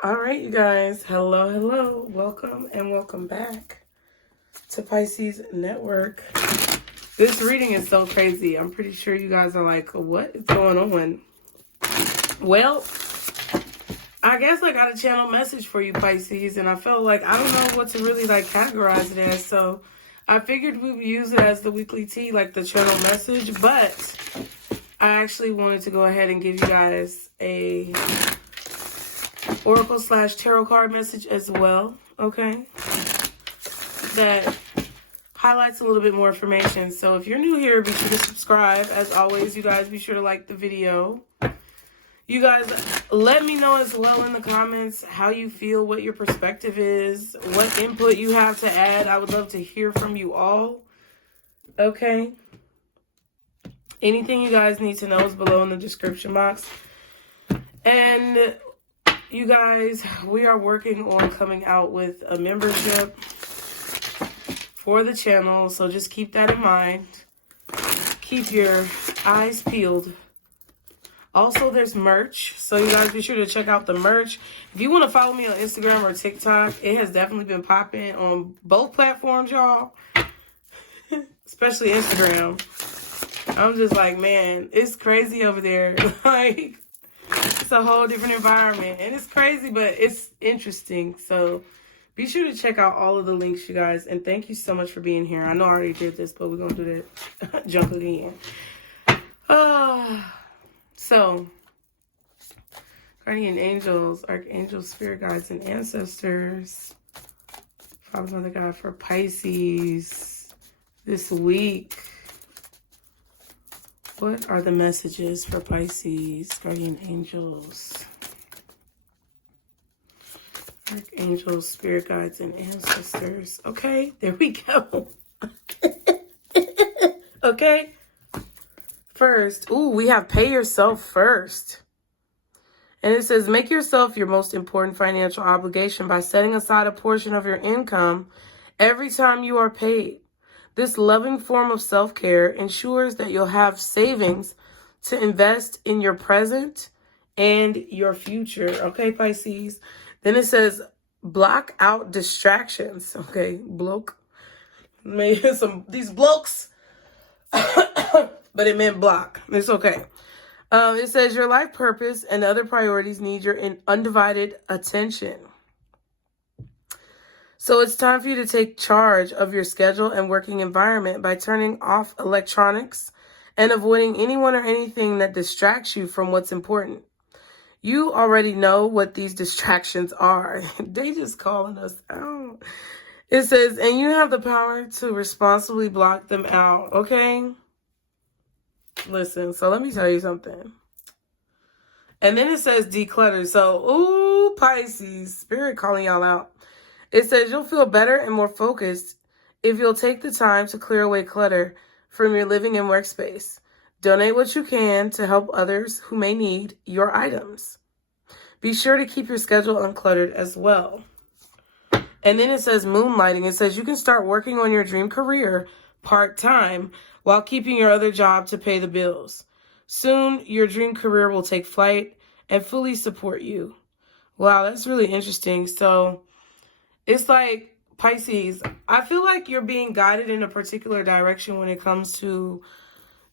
All right, you guys. Hello, hello. Welcome and welcome back to Pisces Network. This reading is so crazy. I'm pretty sure you guys are like, what is going on? Well, I guess I got a channel message for you, Pisces, and I felt like I don't know what to really like categorize it as. So I figured we would use it as the weekly tea, like the channel message, but I actually wanted to go ahead and give you guys a Oracle / tarot card message as well, okay? That highlights a little bit more information. So if you're new here, be sure to subscribe. As always, you guys be sure to like the video. You guys, let me know as well in the comments how you feel, what your perspective is, what input you have to add. I would love to hear from you all, okay? Anything you guys need to know is below in the description box. And you guys, we are working on coming out with a membership for the channel, so just keep that in mind. Keep your eyes peeled. Also, there's merch, so you guys be sure to check out the merch. If you want to follow me on Instagram or TikTok, it has definitely been popping on both platforms, y'all. Especially Instagram. I'm just like, man, it's crazy over there. Like, it's a whole different environment. And it's crazy, but it's interesting. So be sure to check out all of the links, you guys. And thank you so much for being here. I know I already did this, but we're going to do that jump again. So, guardian angels, archangels, spirit guides, and ancestors. Father, Mother, God for Pisces this week. What are the messages for Pisces, guardian angels, archangels, spirit guides, and ancestors? Okay, there we go. Okay. First, we have pay yourself first. And it says, make yourself your most important financial obligation by setting aside a portion of your income every time you are paid. This loving form of self-care ensures that you'll have savings to invest in your present and your future. Okay, Pisces. Then it says, block out distractions. Okay, bloke. Maybe these blokes. But it meant block. It's okay. It says your life purpose and other priorities need your undivided attention. So it's time for you to take charge of your schedule and working environment by turning off electronics and avoiding anyone or anything that distracts you from what's important. You already know what these distractions are. They just calling us out. It says, and you have the power to responsibly block them out, okay? Listen, so let me tell you something. And then it says declutter. So, Pisces, spirit calling y'all out. It says you'll feel better and more focused if you'll take the time to clear away clutter from your living and workspace. Donate what you can to help others who may need your items. Be sure to keep your schedule uncluttered as well. And then it says moonlighting. It says you can start working on your dream career part-time while keeping your other job to pay the bills. Soon, your dream career will take flight and fully support you. Wow, that's really interesting. So it's like, Pisces, I feel like you're being guided in a particular direction when it comes to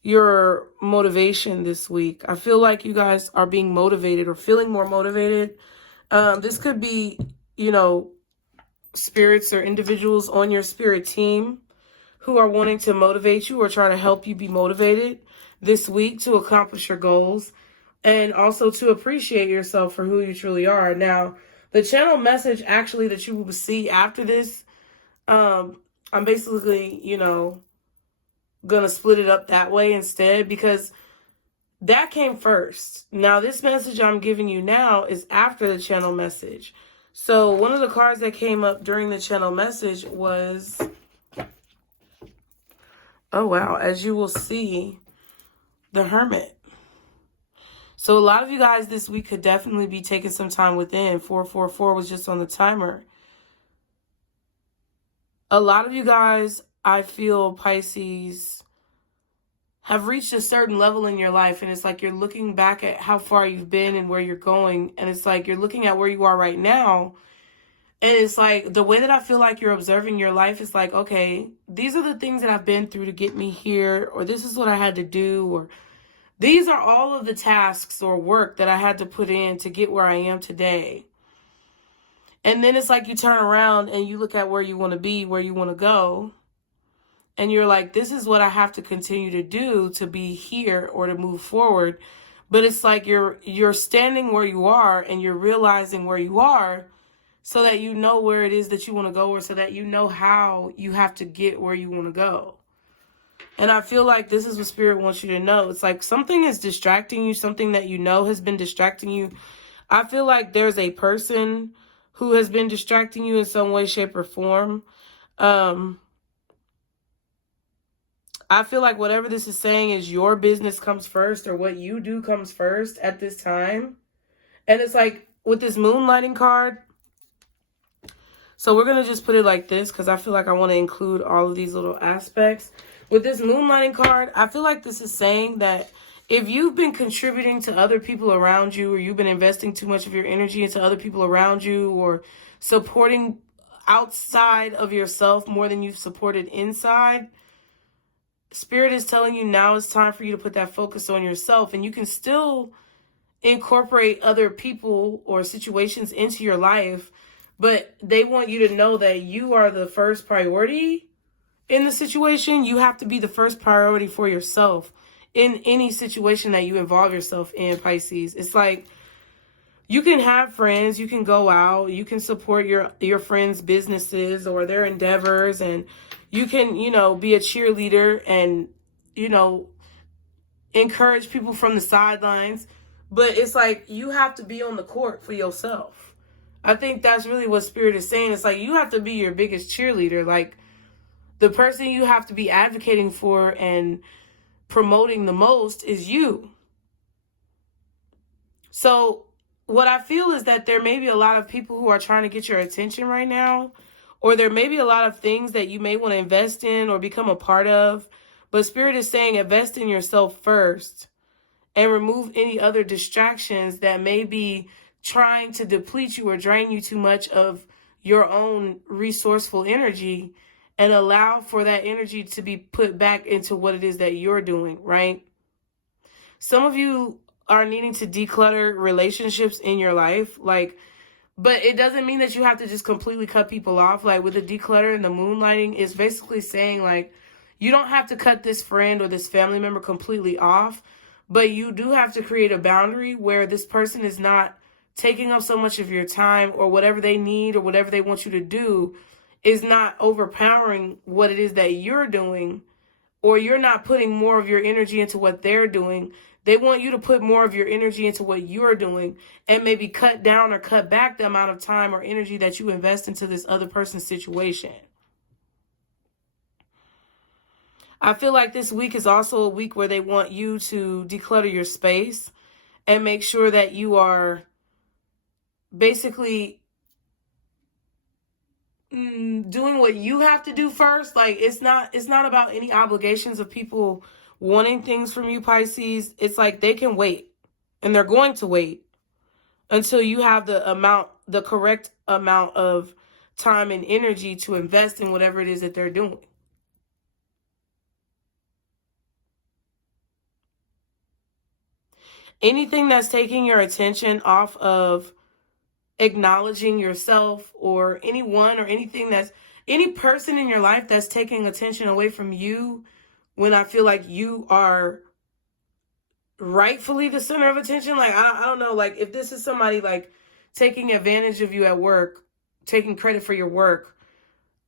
your motivation this week. I feel like you guys are being motivated or feeling more motivated. This could be, spirits or individuals on your spirit team who are wanting to motivate you or try to help you be motivated this week to accomplish your goals and also to appreciate yourself for who you truly are. Now, the channel message actually that you will see after this, I'm basically, gonna split it up that way instead because that came first. Now, this message I'm giving you now is after the channel message. So one of the cards that came up during the channel message was, oh wow, as you will see, the Hermit. So a lot of you guys this week could definitely be taking some time within. 444 was just on the timer. A lot of you guys, I feel, Pisces, have reached a certain level in your life, and it's like you're looking back at how far you've been and where you're going, and it's like you're looking at where you are right now, and it's like the way that I feel like you're observing your life is like, okay, these are the things that I've been through to get me here, or this is what I had to do, or these are all of the tasks or work that I had to put in to get where I am today. And then it's like you turn around and you look at where you want to be, where you want to go. And you're like, this is what I have to continue to do to be here or to move forward. But it's like you're standing where you are and you're realizing where you are so that you know where it is that you want to go, or so that you know how you have to get where you want to go. And I feel like this is what Spirit wants you to know. It's like something is distracting you, something that you know has been distracting you. I feel like there's a person who has been distracting you in some way, shape, or form. I feel like whatever this is saying is your business comes first, or what you do comes first at this time. And it's like with this moonlighting card. So we're going to just put it like this because I feel like I want to include all of these little aspects. With this moonlighting card, I feel like this is saying that if you've been contributing to other people around you, or you've been investing too much of your energy into other people around you, or supporting outside of yourself more than you've supported inside, Spirit is telling you now it's time for you to put that focus on yourself. And you can still incorporate other people or situations into your life, but they want you to know that you are the first priority in the situation. You have to be the first priority for yourself in any situation that you involve yourself in, Pisces. It's like you can have friends, you can go out, you can support your friends' businesses or their endeavors, and you can, be a cheerleader and, encourage people from the sidelines. But it's like you have to be on the court for yourself. I think that's really what Spirit is saying. It's like you have to be your biggest cheerleader. Like the person you have to be advocating for and promoting the most is you. So what I feel is that there may be a lot of people who are trying to get your attention right now, or there may be a lot of things that you may want to invest in or become a part of. But Spirit is saying invest in yourself first and remove any other distractions that may be trying to deplete you or drain you too much of your own resourceful energy, and allow for that energy to be put back into what it is that you're doing, right? Some of you are needing to declutter relationships in your life, but it doesn't mean that you have to just completely cut people off. Like with the declutter and the moonlighting, it's basically saying like, you don't have to cut this friend or this family member completely off, but you do have to create a boundary where this person is not taking up so much of your time, or whatever they need or whatever they want you to do is not overpowering what it is that you're doing, or you're not putting more of your energy into what they're doing. They want you to put more of your energy into what you're doing, and maybe cut down or cut back the amount of time or energy that you invest into this other person's situation. I feel like this week is also a week where they want you to declutter your space and make sure that you are basically doing what you have to do first. Like it's not about any obligations of people wanting things from you, Pisces. It's like they can wait, and they're going to wait until you have the correct amount of time and energy to invest in whatever it is that they're doing. Anything that's taking your attention off of acknowledging yourself, or anyone or anything any person in your life that's taking attention away from you, when I feel like you are rightfully the center of attention. Like, I don't know, like if this is somebody like taking advantage of you at work, taking credit for your work,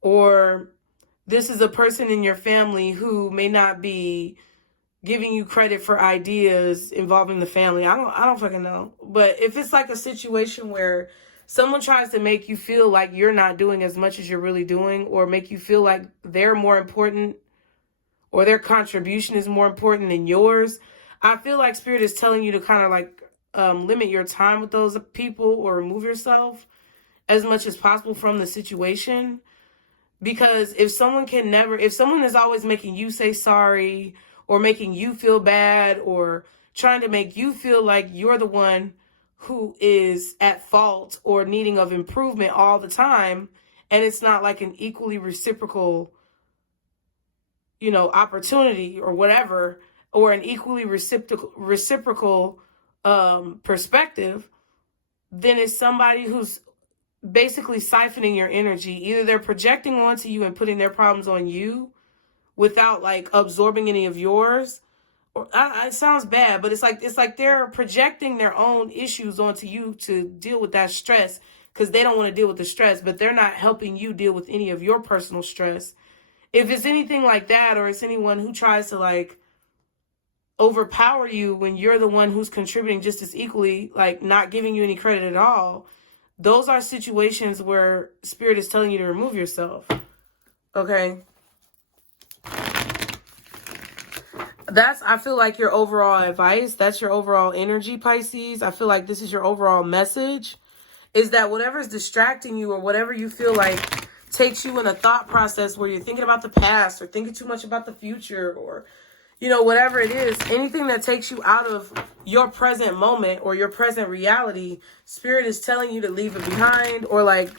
or this is a person in your family who may not be giving you credit for ideas involving the family. I don't fucking know. But if it's like a situation where someone tries to make you feel like you're not doing as much as you're really doing, or make you feel like they're more important, or their contribution is more important than yours, I feel like Spirit is telling you to kind of like limit your time with those people, or remove yourself as much as possible from the situation. Because if someone is always making you say sorry, or making you feel bad, or trying to make you feel like you're the one who is at fault or needing of improvement all the time. And it's not like an equally reciprocal, opportunity or whatever, or an equally reciprocal perspective. Then it's somebody who's basically siphoning your energy. Either they're projecting onto you and putting their problems on you without like absorbing any of yours. Or it sounds bad, but it's like they're projecting their own issues onto you to deal with that stress, because they don't want to deal with the stress, but they're not helping you deal with any of your personal stress. If it's anything like that, or it's anyone who tries to like overpower you when you're the one who's contributing just as equally, like not giving you any credit at all, those are situations where Spirit is telling you to remove yourself. Okay? I feel like your overall advice. That's your overall energy, Pisces. I feel like this is your overall message, is that whatever's distracting you, or whatever you feel like takes you in a thought process where you're thinking about the past, or thinking too much about the future, or, whatever it is, anything that takes you out of your present moment or your present reality, Spirit is telling you to leave it behind, or like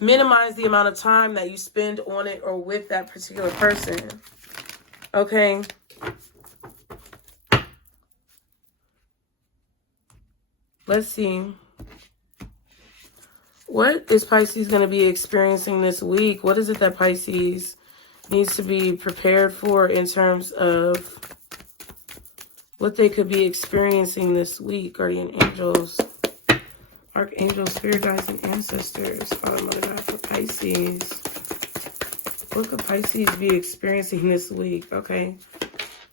minimize the amount of time that you spend on it or with that particular person. Okay? Let's see. What is Pisces going to be experiencing this week? What is it that Pisces needs to be prepared for in terms of what they could be experiencing this week? Guardian angels, archangels, spirit guides, and ancestors. Father, Mother, God, for Pisces. What could Pisces be experiencing this week? Okay.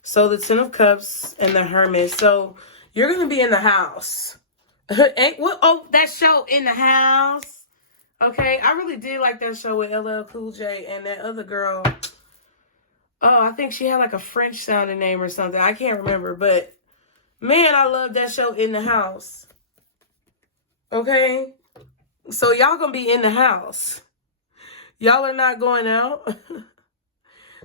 So the Ten of Cups and the Hermit. So you're going to be in the house. That show, In the House. Okay, I really did like that show with LL Cool J and that other girl. Oh, I think she had like a French sounding name or something. I can't remember, but man, I love that show, In the House. Okay, so y'all gonna be in the house. Y'all are not going out.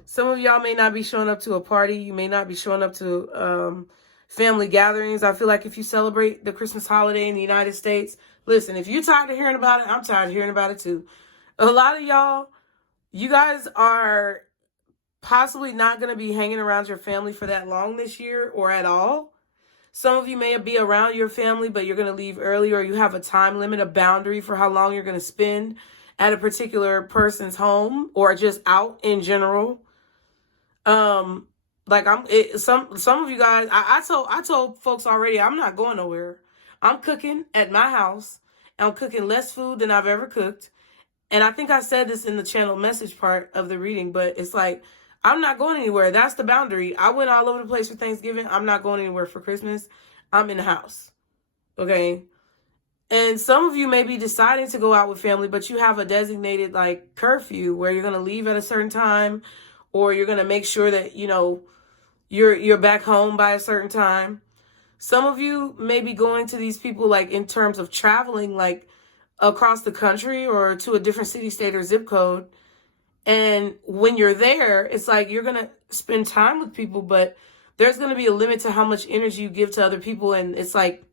Some of y'all may not be showing up to a party. You may not be showing up to family gatherings. I feel like if you celebrate the Christmas holiday in the United States, listen, if you're tired of hearing about it, I'm tired of hearing about it too. A lot of y'all, you guys are possibly not going to be hanging around your family for that long this year, or at all. Some of you may be around your family, but you're going to leave early, or you have a time limit, a boundary for how long you're going to spend at a particular person's home, or just out in general. Like some of you guys, I told folks already, I'm not going nowhere. I'm cooking at my house. I'm cooking less food than I've ever cooked. And I think I said this in the channel message part of the reading, but it's like, I'm not going anywhere. That's the boundary. I went all over the place for Thanksgiving. I'm not going anywhere for Christmas. I'm in the house. Okay. And some of you may be deciding to go out with family, but you have a designated like curfew where you're going to leave at a certain time, or you're going to make sure that, you're back home by a certain time. Some of you may be going to these people like in terms of traveling like across the country or to a different city, state, or zip code. And when you're there, it's like you're going to spend time with people, but there's going to be a limit to how much energy you give to other people. And it's like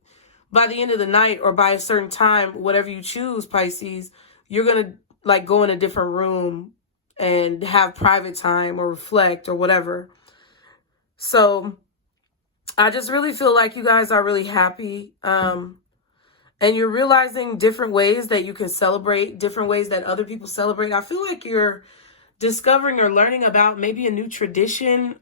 by the end of the night, or by a certain time, whatever you choose, Pisces, you're going to like go in a different room and have private time or reflect or whatever. So I just really feel like you guys are really happy. And you're realizing different ways that you can celebrate, different ways that other people celebrate. I feel like you're discovering or learning about maybe a new tradition.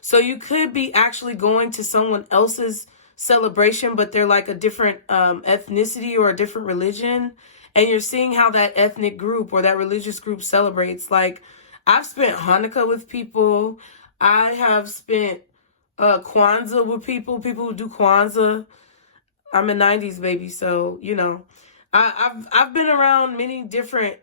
So you could be actually going to someone else's celebration, but they're like a different ethnicity or a different religion. And you're seeing how that ethnic group or that religious group celebrates. Like, I've spent Hanukkah with people. I have spent Kwanzaa with people who do Kwanzaa. I'm a 90s baby, so, I've been around many different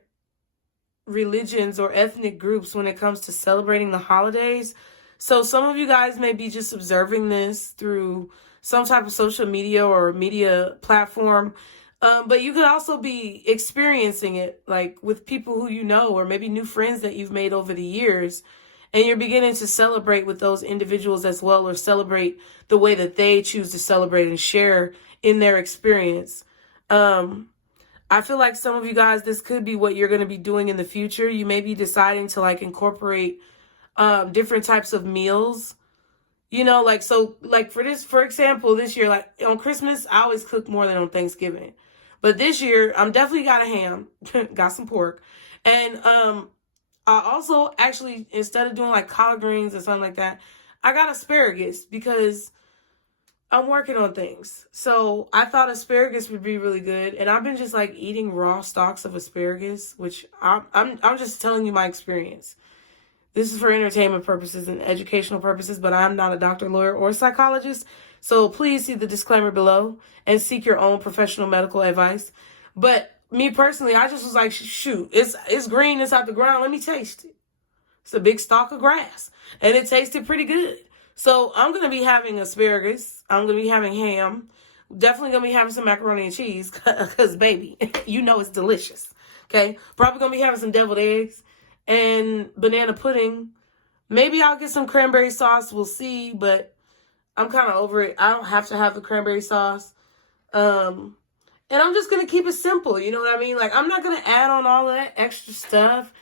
religions or ethnic groups when it comes to celebrating the holidays. So some of you guys may be just observing this through some type of social media or media platform. But you could also be experiencing it like with people who you know, or maybe new friends that you've made over the years. And you're beginning to celebrate with those individuals as well, or celebrate the way that they choose to celebrate and share in their experience. I feel like some of you guys, this could be what you're going to be doing in the future. You may be deciding to like incorporate different types of meals. You know, like, so like for example, this year, like on Christmas, I always cook more than on Thanksgiving. But this year, I'm definitely got a ham, got some pork. And I also actually, instead of doing like collard greens or something like that, I got asparagus because I'm working on things. So I thought asparagus would be really good. And I've been just like eating raw stalks of asparagus, which I'm just telling you my experience. This is for entertainment purposes and educational purposes, but I'm not a doctor, lawyer, or psychologist. So please see the disclaimer below and seek your own professional medical advice. But me personally, I just was like, shoot, it's green, it's out the ground. Let me taste it. It's a big stalk of grass. And it tasted pretty good. So I'm going to be having asparagus. I'm going to be having ham. Definitely going to be having some macaroni and cheese because, baby, you know it's delicious. Okay? Probably going to be having some deviled eggs and banana pudding. Maybe I'll get some cranberry sauce. We'll see, but I'm kind of over it. I don't have to have the cranberry sauce. And I'm just going to keep it simple. You know what I mean? Like, I'm not going to add on all of that extra stuff.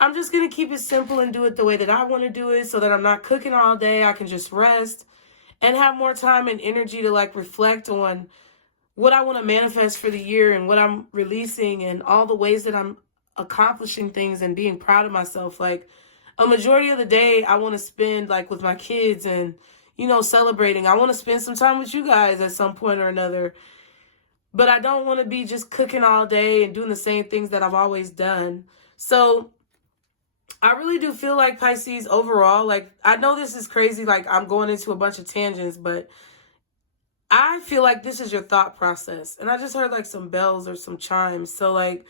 I'm just going to keep it simple and do it the way that I want to do it so that I'm not cooking all day. I can just rest and have more time and energy to like reflect on what I want to manifest for the year and what I'm releasing and all the ways that I'm accomplishing things and being proud of myself. Like a majority of the day I want to spend like with my kids and, you know, celebrating. I want to spend some time with you guys at some point or another. But I don't want to be just cooking all day and doing the same things that I've always done. So I really do feel like Pisces overall, like, I know this is crazy, like I'm going into a bunch of tangents, but I feel like this is your thought process. And I just heard like some bells or some chimes. So like,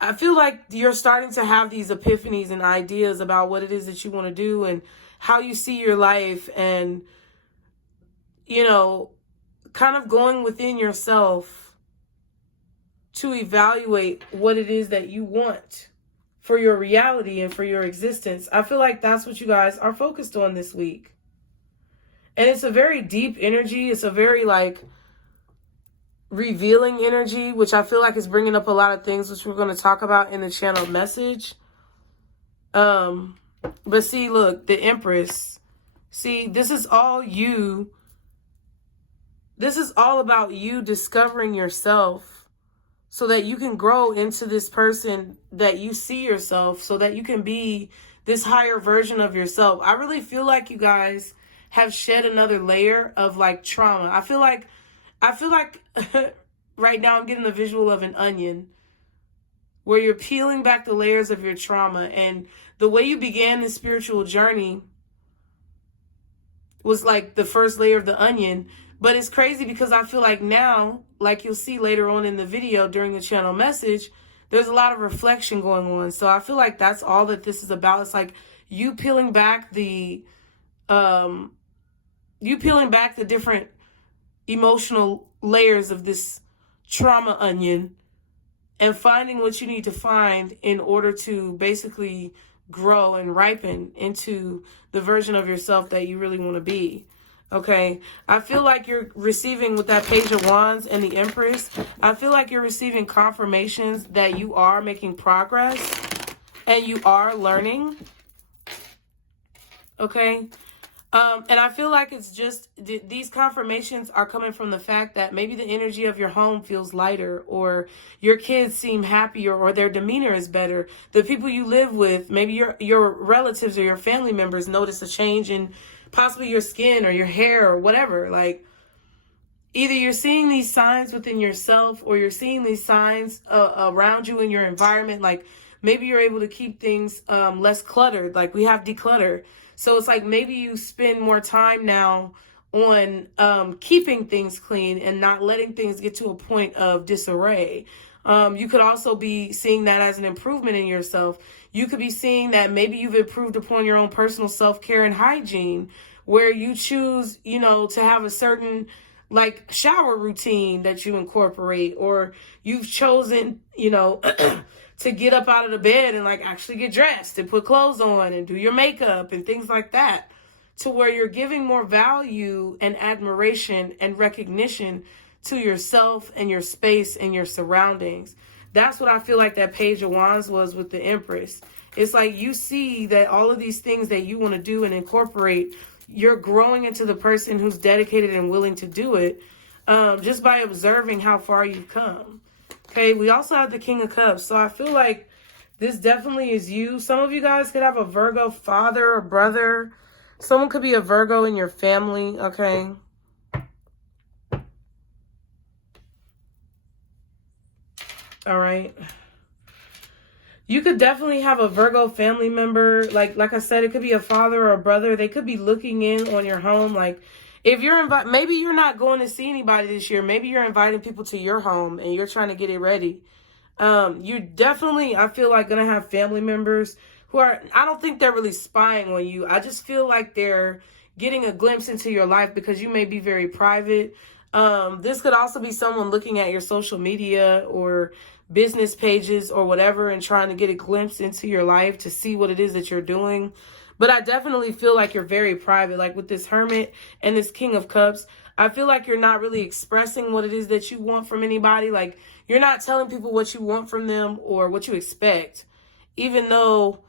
I feel like you're starting to have these epiphanies and ideas about what it is that you want to do and how you see your life and, you know, kind of going within yourself to evaluate what it is that you want for your reality and for your existence. I feel like that's what you guys are focused on this week. And it's a very deep energy. It's a very like revealing energy, which I feel like is bringing up a lot of things, which we're going to talk about in the channel message. But see, look, the Empress. See, this is all you. This is all about you discovering yourself so that you can grow into this person that you see yourself, so that you can be this higher version of yourself. I really feel like you guys have shed another layer of like trauma. I feel like right now I'm getting the visual of an onion where you're peeling back the layers of your trauma. And the way you began this spiritual journey was like the first layer of the onion. But it's crazy because I feel like now, like you'll see later on in the video during the channel message, there's a lot of reflection going on. So I feel like that's all that this is about. It's like you peeling back the different emotional layers of this trauma onion and finding what you need to find in order to basically grow and ripen into the version of yourself that you really want to be. Okay, I feel like you're receiving with that Page of Wands and the Empress, I feel like you're receiving confirmations that you are making progress and you are learning. Okay, and I feel like it's just these confirmations are coming from the fact that maybe the energy of your home feels lighter, or your kids seem happier, or their demeanor is better. The people you live with, maybe your relatives or your family members notice a change in possibly your skin or your hair or whatever. Like either you're seeing these signs within yourself or you're seeing these signs around you in your environment. Like maybe you're able to keep things less cluttered. Like we have declutter. So it's like maybe you spend more time now on keeping things clean and not letting things get to a point of disarray. You could also be seeing that as an improvement in yourself. You could be seeing that maybe you've improved upon your own personal self-care and hygiene, where you choose, you know, to have a certain like shower routine that you incorporate, or you've chosen, you know, to get up out of the bed and like actually get dressed and put clothes on and do your makeup and things like that, to where you're giving more value and admiration and recognition to yourself and your space and your surroundings. That's what I feel like that Page of Wands was with the Empress. It's like you see that all of these things that you want to do and incorporate, you're growing into the person who's dedicated and willing to do it, just by observing how far you've come. Okay, we also have the King of Cups. So I feel like this definitely is you. Some of you guys could have a Virgo father or brother. Someone could be a Virgo in your family, okay? All right. You could definitely have a Virgo family member. Like I said, it could be a father or a brother. They could be looking in on your home. Like, if you're maybe you're not going to see anybody this year. Maybe you're inviting people to your home and you're trying to get it ready. You're definitely, I feel like, going to have family members who are, I don't think they're really spying on you. I just feel like they're getting a glimpse into your life because you may be very private. This could also be someone looking at your social media or business pages or whatever and trying to get a glimpse into your life to see what it is that you're doing. But I definitely feel like you're very private. Like with this Hermit and this King of Cups, I feel like you're not really expressing what it is that you want from anybody. Like, you're not telling people what you want from them or what you expect, even though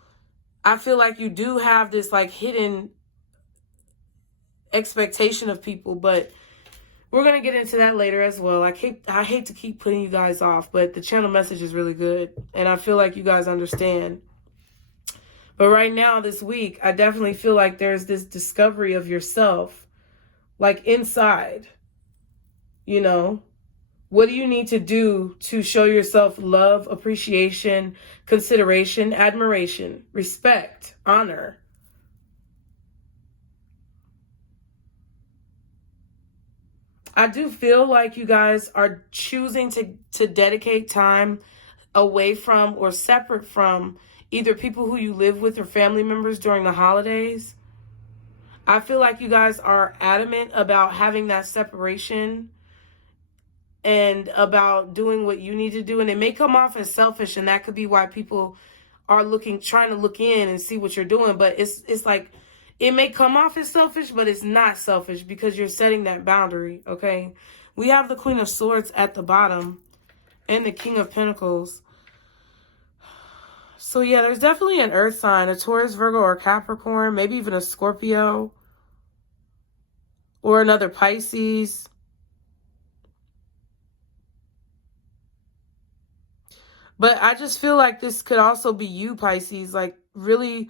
I feel like you do have this like hidden expectation of people. But we're going to get into that later as well. I hate to keep putting you guys off, but the channel message is really good. And I feel like you guys understand. But right now, this week, I definitely feel like there's this discovery of yourself, like inside. You know, what do you need to do to show yourself love, appreciation, consideration, admiration, respect, honor? I do feel like you guys are choosing to dedicate time away from or separate from either people who you live with or family members during the holidays. I feel like you guys are adamant about having that separation and about doing what you need to do. And it may come off as selfish, and that could be why people are trying to look in and see what you're doing. But it's like, it may come off as selfish, but it's not selfish because you're setting that boundary, okay? We have the Queen of Swords at the bottom and the King of Pentacles. So yeah, there's definitely an earth sign, a Taurus, Virgo, or Capricorn, maybe even a Scorpio or another Pisces. But I just feel like this could also be you, Pisces, like really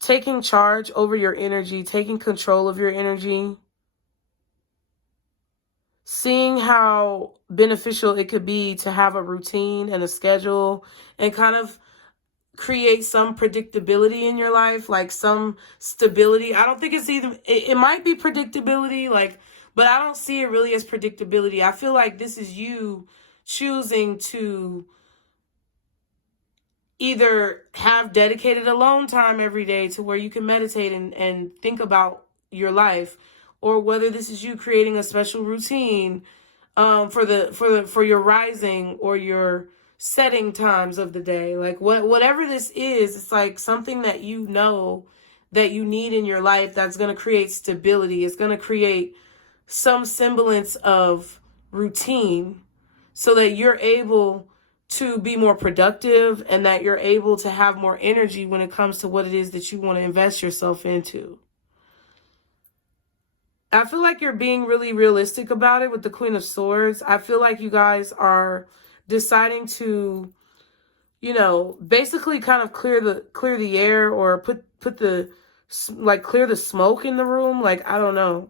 taking charge over your energy, taking control of your energy, seeing how beneficial it could be to have a routine and a schedule and kind of create some predictability in your life, like some stability. I don't think it's either, it might be predictability, like, but I don't see it really as predictability. I feel like this is you choosing to either have dedicated alone time every day to where you can meditate and think about your life, or whether this is you creating a special routine for your rising or your setting times of the day. Like whatever this is, it's like something that you know that you need in your life that's going to create stability. It's going to create some semblance of routine so that you're able to be more productive and that you're able to have more energy when it comes to what it is that you want to invest yourself into. I feel like you're being really realistic about it with the Queen of Swords. I feel like you guys are deciding to, you know, basically kind of clear the air or put the, like, clear the smoke in the room. Like, I don't know.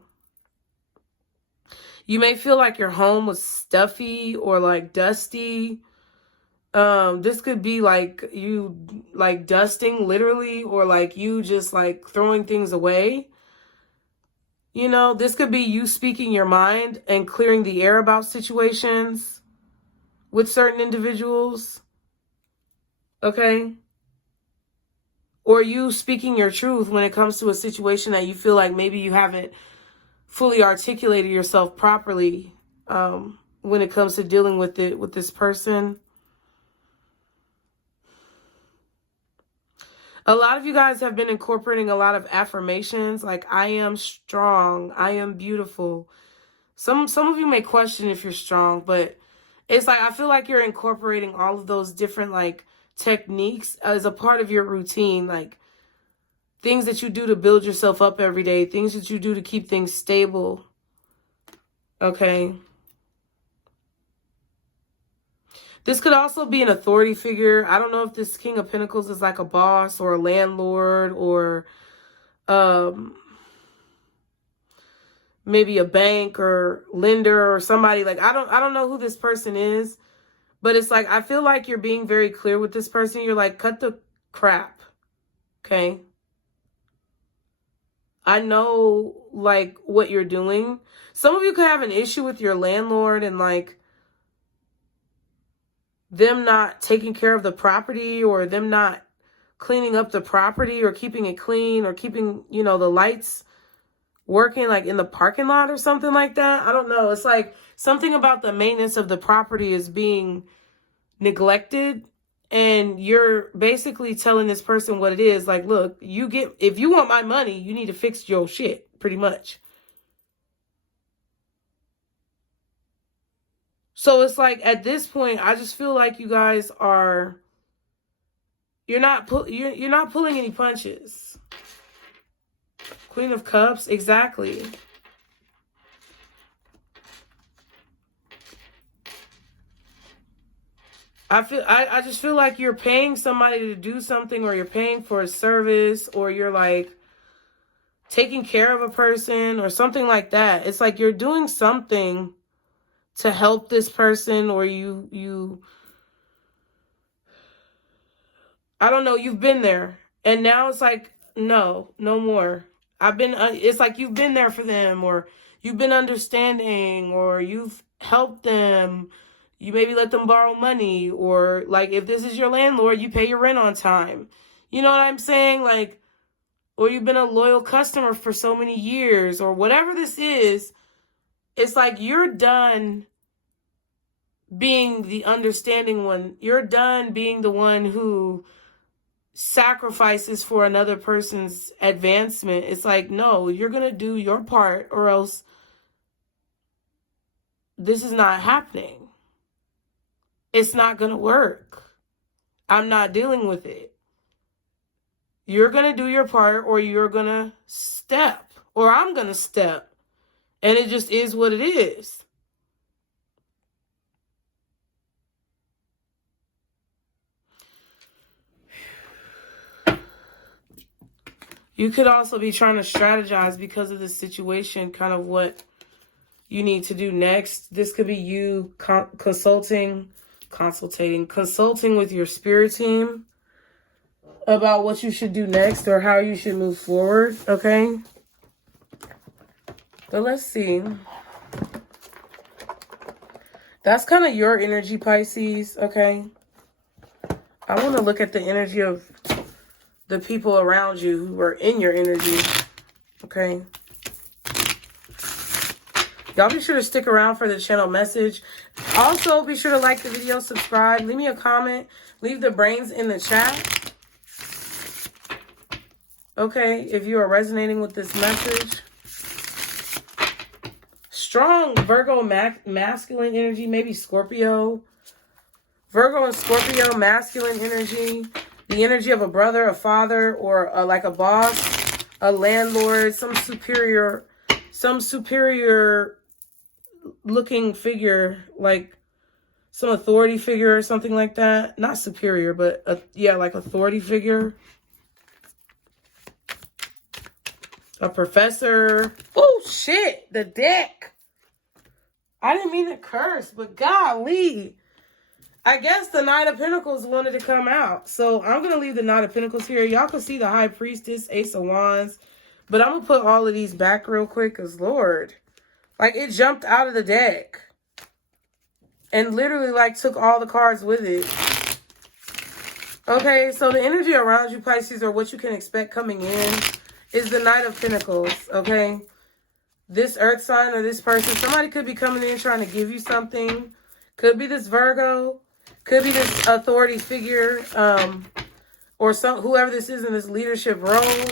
You may feel like your home was stuffy or like dusty. This could be like you like dusting literally, or like you just like throwing things away. You know, this could be you speaking your mind and clearing the air about situations with certain individuals. Okay? Or you speaking your truth when it comes to a situation that you feel like maybe you haven't fully articulated yourself properly when it comes to dealing with it with this person. A lot of you guys have been incorporating a lot of affirmations like I am strong, I am beautiful. Some of you may question if you're strong, but it's like I feel like you're incorporating all of those different like techniques as a part of your routine, like things that you do to build yourself up every day, things that you do to keep things stable. Okay. This could also be an authority figure. I don't know if this King of Pentacles is like a boss or a landlord or maybe a bank or lender or somebody. Like I don't know who this person is, but it's like I feel like you're being very clear with this person. You're like, cut the crap. Okay? I know like what you're doing. Some of you could have an issue with your landlord and like them not taking care of the property or them not cleaning up the property or keeping it clean or keeping, you know, the lights working like in the parking lot or something like that. I don't know. It's like something about the maintenance of the property is being neglected. And you're basically telling this person what it is. Like, look, if you want my money, you need to fix your shit, pretty much. So it's like at this point, I just feel like you guys are, you're not pulling any punches. Queen of Cups, exactly. I just feel like you're paying somebody to do something, or you're paying for a service, or you're like taking care of a person or something like that. It's like you're doing something to help this person, or I don't know, you've been there. And now it's like, no more. It's like you've been there for them, or you've been understanding, or you've helped them. You maybe let them borrow money, or like if this is your landlord, you pay your rent on time. You know what I'm saying? Like, or you've been a loyal customer for so many years, or whatever this is. It's like you're done being the understanding one. You're done being the one who sacrifices for another person's advancement. It's like, no, you're going to do your part, or else this is not happening. It's not going to work. I'm not dealing with it. You're going to do your part, or you're going to step, or I'm going to step. And it just is what it is. You could also be trying to strategize because of the situation, kind of what you need to do next. This could be you consulting with your spirit team about what you should do next or how you should move forward, okay? But let's see. That's kind of your energy, Pisces, okay? I want to look at the energy of the people around you who are in your energy, okay? Y'all be sure to stick around for the channel message. Also, be sure to like the video, subscribe, leave me a comment, leave the brains in the chat. Okay, if you are resonating with this message. Strong Virgo masculine energy, maybe Scorpio. Virgo and Scorpio masculine energy. The energy of a brother, a father, or like a boss, a landlord, some superior looking figure, like some authority figure or something like that. Not superior, but yeah, like authority figure. A professor. Oh, shit. The deck. I didn't mean to curse, but golly. I guess the Knight of Pentacles wanted to come out. So I'm going to leave the Knight of Pentacles here. Y'all can see the High Priestess, Ace of Wands. But I'm going to put all of these back real quick because, Lord, like it jumped out of the deck. And literally like took all the cards with it. Okay, so the energy around you, Pisces, or what you can expect coming in is the Knight of Pentacles, okay? This earth sign or this person, somebody could be coming in trying to give you something. Could be this Virgo. Could be this authority figure. or whoever this is in this leadership role,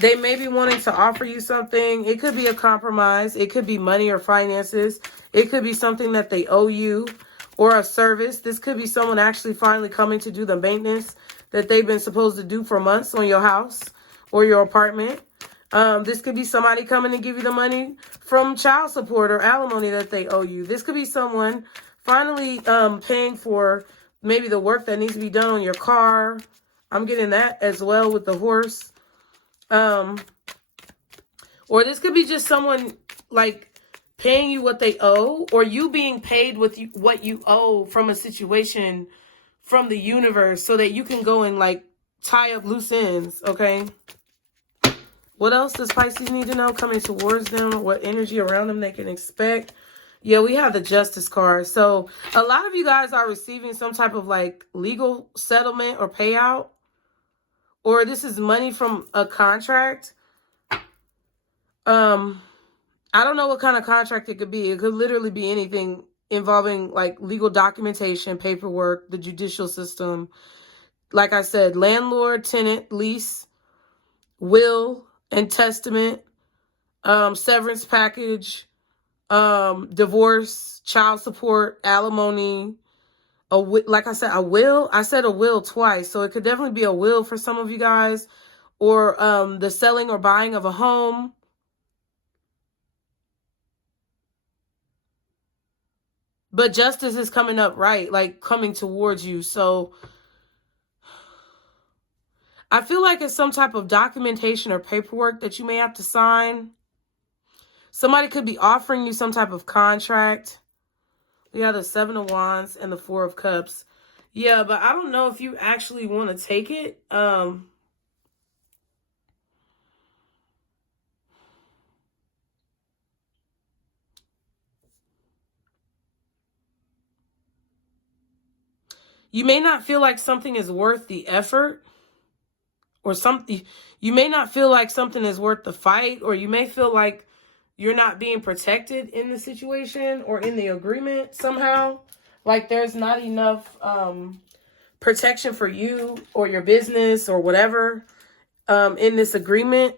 they may be wanting to offer you something. It could be a compromise. It could be money or finances. It could be something that they owe you or a service. This could be someone actually finally coming to do the maintenance that they've been supposed to do for months on your house or your apartment. This could be somebody coming to give you the money from child support or alimony that they owe you. This could be someone finally paying for maybe the work that needs to be done on your car. I'm getting that as well with the horse. Or this could be just someone like paying you what they owe, or you being paid with what you owe from a situation from the universe so that you can go and like tie up loose ends, okay? What else does Pisces need to know coming towards them? What energy around them they can expect? Yeah, we have the Justice card. So a lot of you guys are receiving some type of like legal settlement or payout. Or this is money from a contract. I don't know what kind of contract it could be. It could literally be anything involving like legal documentation, paperwork, the judicial system. Like I said, landlord, tenant, lease, will and testament, severance package, divorce, child support, alimony, like I said, a will. I said a will twice, so it could definitely be a will for some of you guys, or the selling or buying of a home. But justice is coming up, right? Like coming towards you. So I feel like it's some type of documentation or paperwork that you may have to sign. Somebody could be offering you some type of contract. We have the Seven of Wands and the Four of Cups. Yeah, but I don't know if you actually want to take it. You may not feel like something is worth the effort, or something. You may not feel like something is worth the fight, or you may feel like you're not being protected in the situation or in the agreement somehow. Like there's not enough protection for you or your business or whatever in this agreement.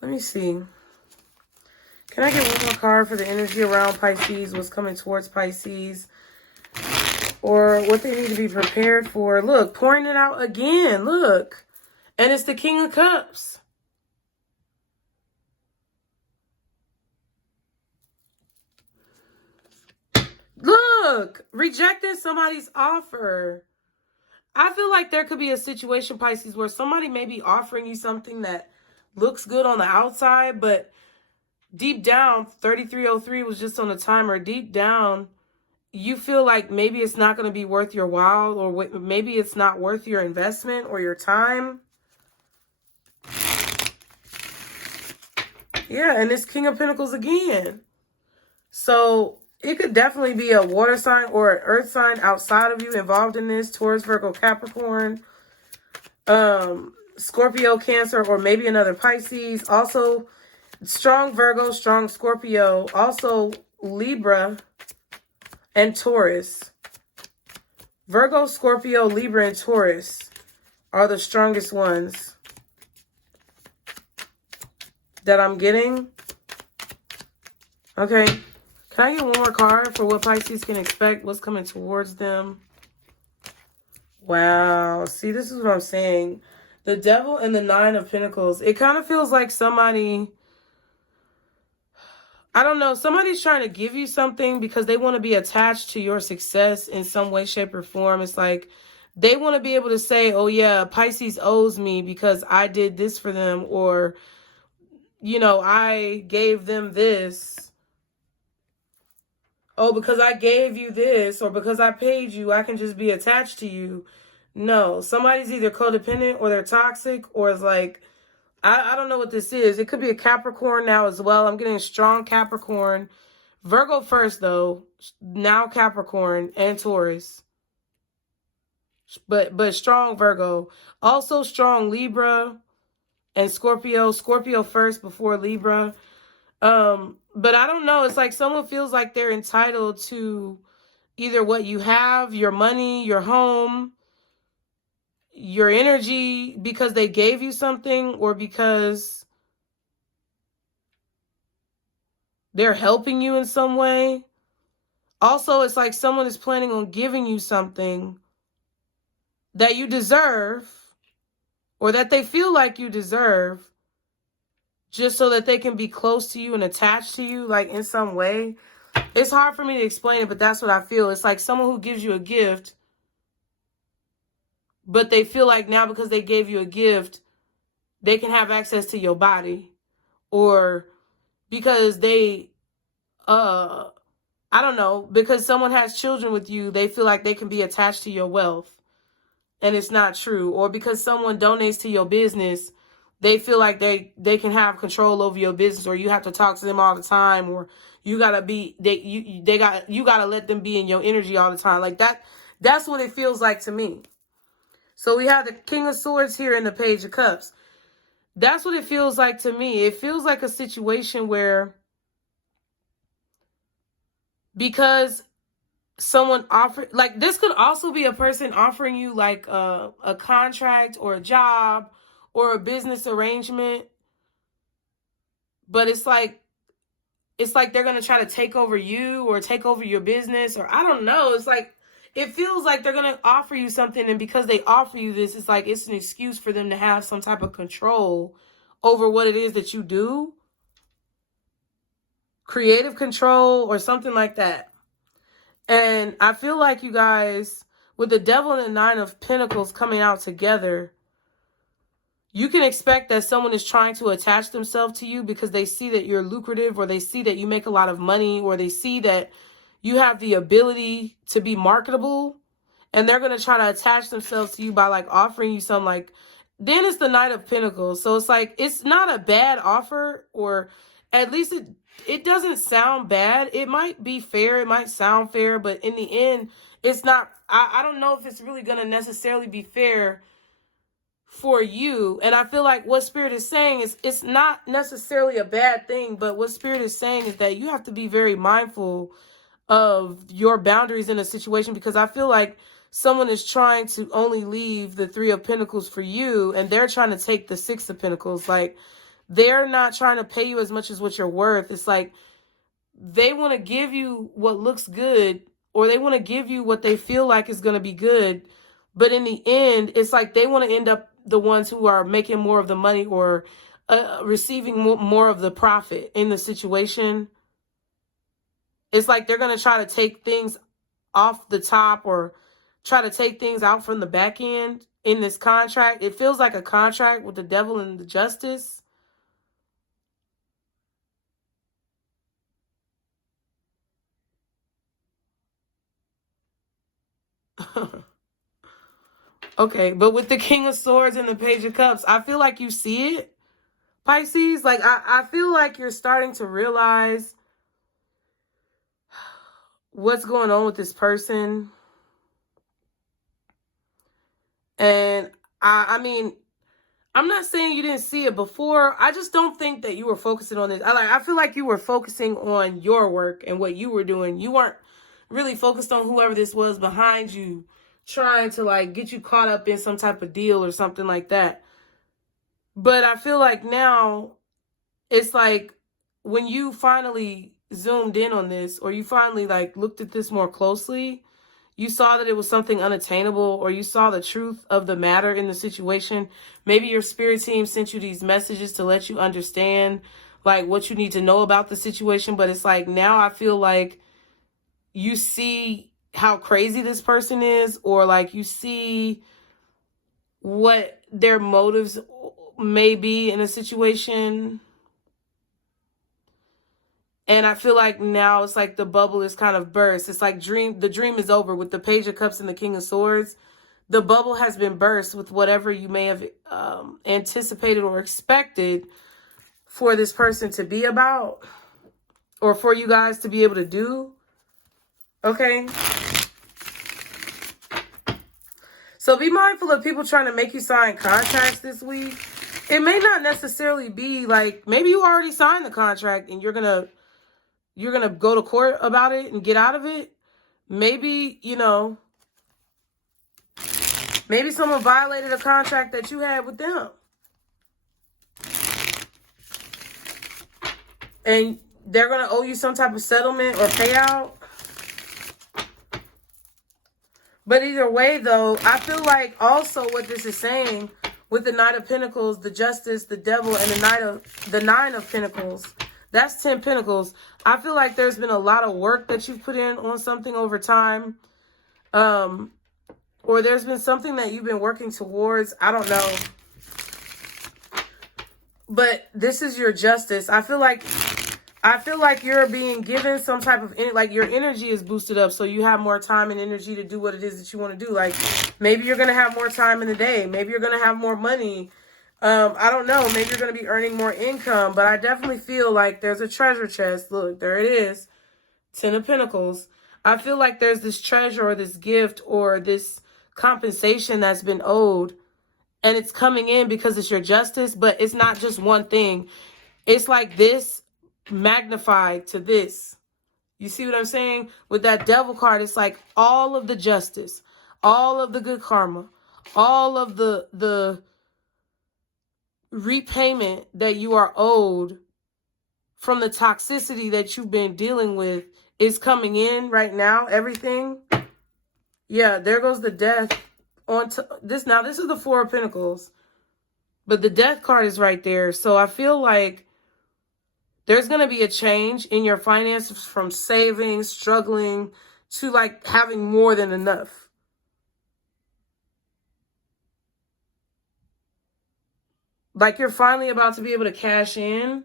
Let me see. Can I get one more card for the energy around Pisces? What's coming towards Pisces? Or what they need to be prepared for? Look, pouring it out again. Look. And it's the King of Cups. Look. Rejecting somebody's offer. I feel like there could be a situation, Pisces, where somebody may be offering you something that looks good on the outside, but deep down, 3303 was just on the timer. Deep down, you feel like maybe it's not going to be worth your while, or maybe it's not worth your investment or your time. Yeah, and it's King of Pentacles again. So it could definitely be a water sign or an earth sign outside of you involved in this. Taurus, Virgo, Capricorn, Scorpio, Cancer, or maybe another Pisces. Also, strong Virgo, strong Scorpio. Also, Libra and Taurus. Virgo, Scorpio, Libra, and Taurus are the strongest ones that I'm getting. Okay. Can I get one more card for what Pisces can expect? What's coming towards them? Wow. See, this is what I'm saying. The Devil and the Nine of Pentacles. It kind of feels like somebody... I don't know. Somebody's trying to give you something because they want to be attached to your success in some way, shape, or form. It's like they want to be able to say, oh, yeah, Pisces owes me because I did this for them. Or, you know, I gave them this. Oh, because I gave you this, or because I paid you, I can just be attached to you. No, somebody's either codependent or they're toxic, or it's like, I don't know what this is. It could be a Capricorn now as well. I'm getting strong Capricorn. Virgo first, though. Now Capricorn and Taurus. But strong Virgo. Also strong Libra and Scorpio. Scorpio first before Libra. But I don't know. It's like someone feels like they're entitled to either what you have, your money, your home, your energy, because they gave you something, or because they're helping you in some way. Also, it's like someone is planning on giving you something that you deserve, or that they feel like you deserve, just so that they can be close to you and attached to you, like in some way. It's hard for me to explain it, but that's what I feel. It's like someone who gives you a gift, but they feel like now because they gave you a gift, they can have access to your body. Or because they, I don't know, because someone has children with you, they feel like they can be attached to your wealth. And it's not true. Or because someone donates to your business, they feel like they can have control over your business, or you have to talk to them all the time, or you gotta be you gotta let them be in your energy all the time. Like that's what it feels like to me. So we have the King of Swords here and the Page of Cups. That's what it feels like to me. It feels like a situation where, because someone offered, like this could also be a person offering you like a contract or a job or a business arrangement, but it's like they're going to try to take over you or take over your business, or I don't know. It's like, it feels like they're going to offer you something, and because they offer you this, it's like it's an excuse for them to have some type of control over what it is that you do. Creative control or something like that. And I feel like you guys, with the Devil and the Nine of Pentacles coming out together, you can expect that someone is trying to attach themselves to you because they see that you're lucrative, or they see that you make a lot of money, or they see that you have the ability to be marketable, and they're going to try to attach themselves to you by like offering you some, like, then it's the Knight of Pentacles. So it's like, it's not a bad offer, or at least it doesn't sound bad. It might be fair. It might sound fair, but in the end, it's not. I don't know if it's really going to necessarily be fair for you. And I feel like what Spirit is saying is it's not necessarily a bad thing, but what Spirit is saying is that you have to be very mindful of your boundaries in a situation, because I feel like someone is trying to only leave the Three of Pentacles for you, and they're trying to take the Six of Pentacles. Like, they're not trying to pay you as much as what you're worth. It's like they want to give you what looks good, or they want to give you what they feel like is going to be good. But in the end, it's like they want to end up the ones who are making more of the money, or receiving more of the profit in the situation. It's like they're going to try to take things off the top, or try to take things out from the back end in this contract. It feels like a contract with the Devil and the Justice. Okay, but with the King of Swords and the Page of Cups, I feel like you see it, Pisces. Like, I feel like you're starting to realize what's going on with this person. And I mean, I'm not saying you didn't see it before. I just don't think that you were focusing on this. I feel like you were focusing on your work and what you were doing. You weren't really focused on whoever this was behind you, trying to like get you caught up in some type of deal or something like that. But I feel like now it's like when you finally zoomed in on this, or you finally like looked at this more closely, you saw that it was something unattainable, or you saw the truth of the matter in the situation. Maybe your spirit team sent you these messages to let you understand like what you need to know about the situation. But it's like, now I feel like you see how crazy this person is, or like you see what their motives may be in a situation. And I feel like now it's like the bubble is kind of burst. It's like the dream is over with the Page of Cups and the King of Swords. The bubble has been burst with whatever you may have anticipated or expected for this person to be about, or for you guys to be able to do. Okay? So be mindful of people trying to make you sign contracts this week. It may not necessarily be like, maybe you already signed the contract and you're gonna go to court about it and get out of it. Maybe, you know, maybe someone violated a contract that you had with them. And they're going to owe you some type of settlement or payout. But either way, though, I feel like also what this is saying with the Knight of Pentacles, the Justice, the Devil, and the Nine of Pentacles, that's 10 Pentacles. I feel like there's been a lot of work that you've put in on something over time. Or there's been something that you've been working towards. I don't know. But this is your justice. I feel like you're being given some type of, like, your energy is boosted up, so you have more time and energy to do what it is that you want to do. Like, maybe you're going to have more time in the day. Maybe you're going to have more money. I don't know. Maybe you're going to be earning more income. But I definitely feel like there's a treasure chest. Look, there it is. 10 of Pentacles. I feel like there's this treasure or this gift or this compensation that's been owed. And it's coming in because it's your justice. But it's not just one thing. It's like this magnified to this. You see what I'm saying? With that Devil card, it's like all of the justice, all of the good karma, all of the repayment that you are owed from the toxicity that you've been dealing with is coming in right now. Everything. Yeah, there goes the Death. On this now, this is the Four of Pentacles, but the Death card is right there. So I feel like there's going to be a change in your finances from saving, struggling, to like having more than enough. Like you're finally about to be able to cash in,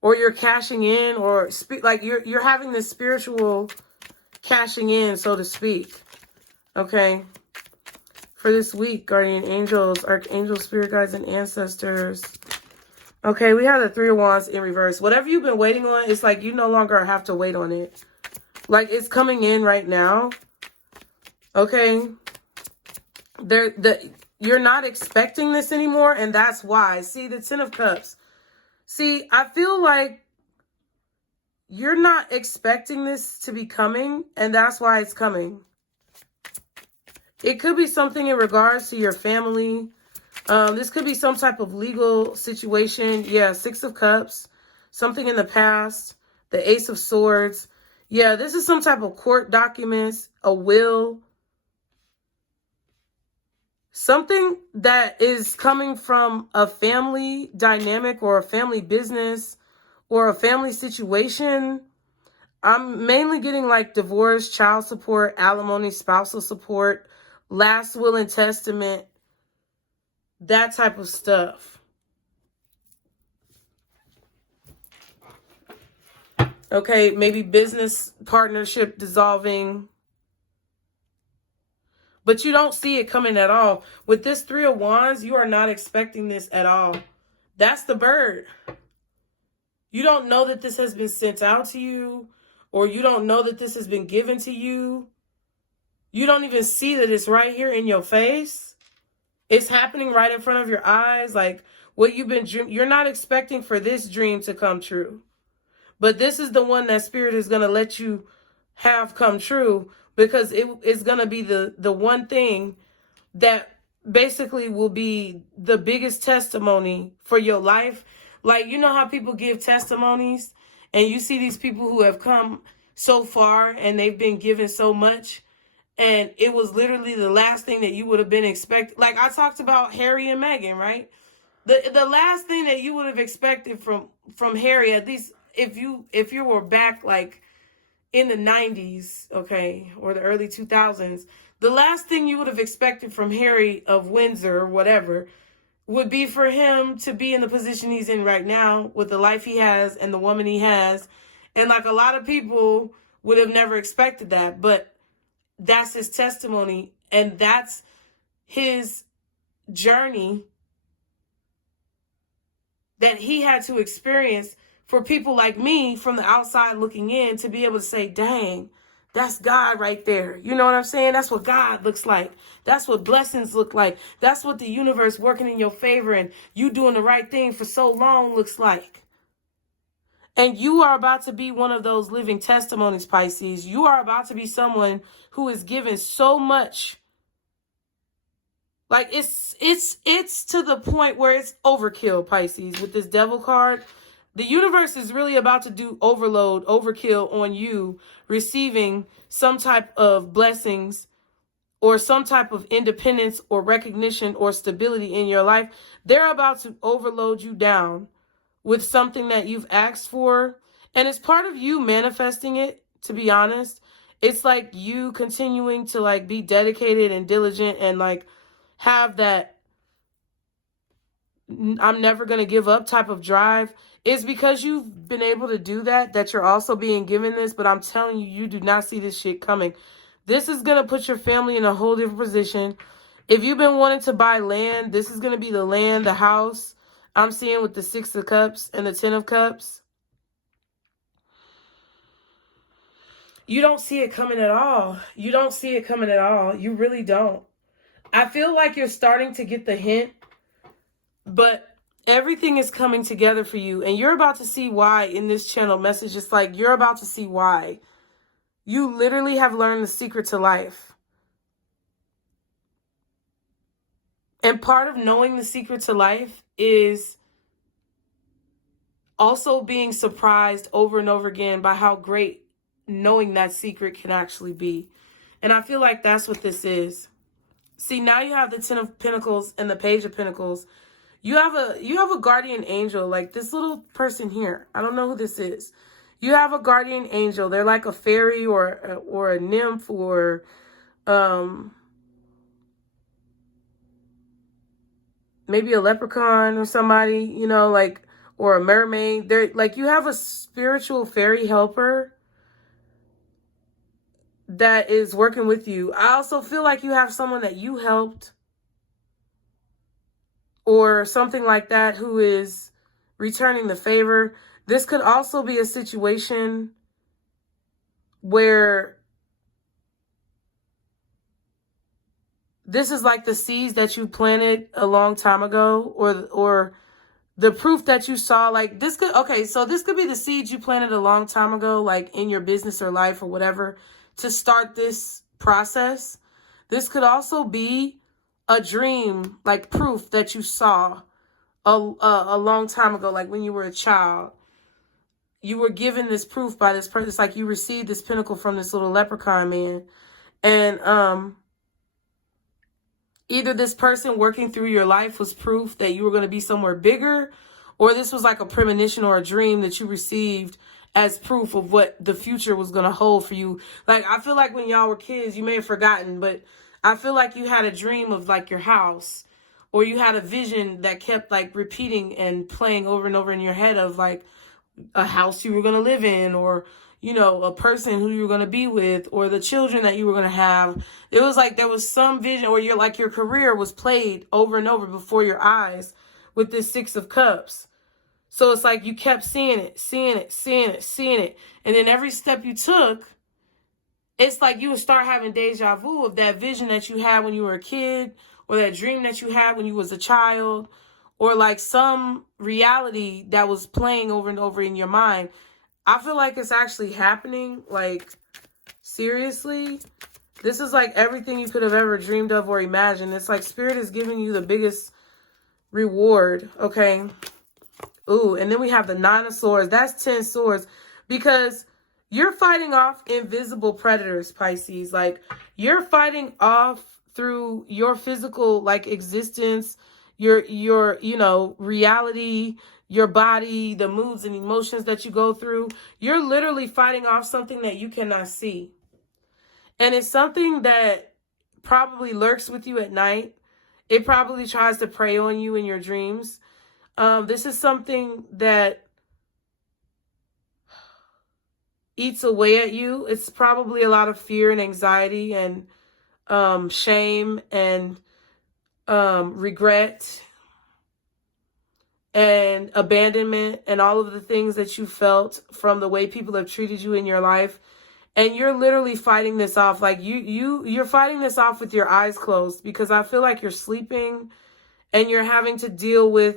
or you're cashing in, or like you're having this spiritual cashing in, so to speak. Okay. For this week, guardian angels, archangels, spirit guides, and ancestors. Okay, we have the Three of Wands in reverse. Whatever you've been waiting on, it's like you no longer have to wait on it. Like it's coming in right now. Okay. You're not expecting this anymore, and that's why. See, the Ten of Cups. See, I feel like you're not expecting this to be coming, and that's why it's coming. It could be something in regards to your family. This could be some type of legal situation. Yeah, Six of Cups. Something in the past. The Ace of Swords. Yeah, this is some type of court documents. A will. Something that is coming from a family dynamic or a family business or a family situation. I'm mainly getting like divorce, child support, alimony, spousal support, last will and testament, that type of stuff. Okay, maybe business partnership dissolving. But you don't see it coming at all. With this Three of Wands, you are not expecting this at all. That's the bird. You don't know that this has been sent out to you, or you don't know that this has been given to you. You don't even see that it's right here in your face. It's happening right in front of your eyes. Like what you've been dreaming. You're not expecting for this dream to come true. But this is the one that Spirit is going to let you have come true, because it's going to be the one thing that basically will be the biggest testimony for your life. Like, you know how people give testimonies and you see these people who have come so far and they've been given so much, and it was literally the last thing that you would have been expecting. Like I talked about Harry and Meghan, right? The last thing that you would have expected from Harry, at least if you were back like in the 90s, okay, or the early 2000s, the last thing you would have expected from Harry of Windsor or whatever would be for him to be in the position he's in right now with the life he has and the woman he has. And like a lot of people would have never expected that, but that's his testimony, and that's his journey that he had to experience for people like me from the outside looking in to be able to say, dang, That's God right there. You know what I'm saying? That's what God looks like. That's what blessings look like. That's what the universe working in your favor and you doing the right thing for so long looks like. And you are about to be one of those living testimonies, Pisces. You are about to be someone who is given so much. Like it's to the point where it's overkill, Pisces, with this devil card. The universe is really about to do overkill on you receiving some type of blessings or some type of independence or recognition or stability in your life. They're about to overload you down with something that you've asked for. And it's part of you manifesting it, to be honest. It's like you continuing to like be dedicated and diligent and like have that I'm never going to give up type of drive. It's because you've been able to do that you're also being given this. But I'm telling you, you do not see this shit coming. This is going to put your family in a whole different position. If you've been wanting to buy land, this is going to be the land, the house. I'm seeing with the 6 of Cups and the 10 of Cups. You don't see it coming at all. You don't see it coming at all. You really don't. I feel like you're starting to get the hint, but everything is coming together for you. And you're about to see why in this channel message. It's like you're about to see why. You literally have learned the secret to life. And part of knowing the secret to life is also being surprised over and over again by how great knowing that secret can actually be. And I feel like that's what this is. See, now you have the 10 of Pentacles and the Page of Pentacles. You have a guardian angel, like this little person here. I don't know who this is. You have a guardian angel. They're like a fairy or a nymph or maybe a leprechaun or somebody, you know, like, or a mermaid. They're like, you have a spiritual fairy helper that is working with you. I also feel like you have someone that you helped or something like that who is returning the favor. This could also be a situation where this is like the seeds that you planted a long time ago, or the proof that you saw. Like this could, okay, so this could be the seeds you planted a long time ago, like in your business or life or whatever, to start this process. This could also be a dream, like proof that you saw a long time ago, like when you were a child. You were given this proof by this person. It's like you received this pentacle from this little leprechaun man. And either this person working through your life was proof that you were going to be somewhere bigger, or this was like a premonition or a dream that you received as proof of what the future was going to hold for you. Like, I feel like when y'all were kids, you may have forgotten, but I feel like you had a dream of like your house, or you had a vision that kept like repeating and playing over and over in your head of like a house you were going to live in, or, you know, a person who you were going to be with, or the children that you were going to have. It was like there was some vision, or your career was played over and over before your eyes with this 6 of Cups. So it's like you kept seeing it. And then every step you took, it's like you would start having deja vu of that vision that you had when you were a kid, or that dream that you had when you was a child, or like some reality that was playing over and over in your mind. I feel like it's actually happening. Like, seriously, this is like everything you could have ever dreamed of or imagined. It's like Spirit is giving you the biggest reward, okay? Ooh, and then we have the 9 of Swords. That's 10 swords, because you're fighting off invisible predators, Pisces. Like, you're fighting off through your physical, like, existence, your you know, reality, your body, the moods and emotions that you go through. You're literally fighting off something that you cannot see. And it's something that probably lurks with you at night. It probably tries to prey on you in your dreams. This is something that eats away at you. It's probably a lot of fear and anxiety and shame and regret and abandonment and all of the things that you felt from the way people have treated you in your life. And you're literally fighting this off. Like you're fighting this off with your eyes closed, because I feel like you're sleeping and you're having to deal with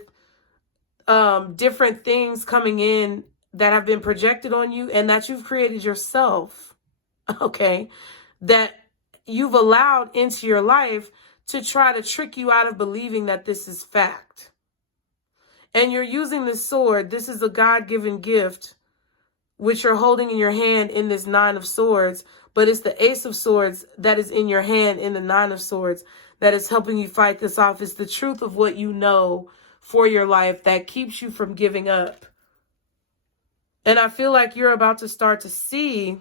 different things coming in that have been projected on you and that you've created yourself. Okay. That you've allowed into your life to try to trick you out of believing that this is fact. And you're using this sword. This is a God-given gift, which you're holding in your hand in this Nine of Swords, but it's the Ace of Swords that is in your hand in the Nine of Swords that is helping you fight this off. It's the truth of what you know for your life that keeps you from giving up. And I feel like you're about to start to see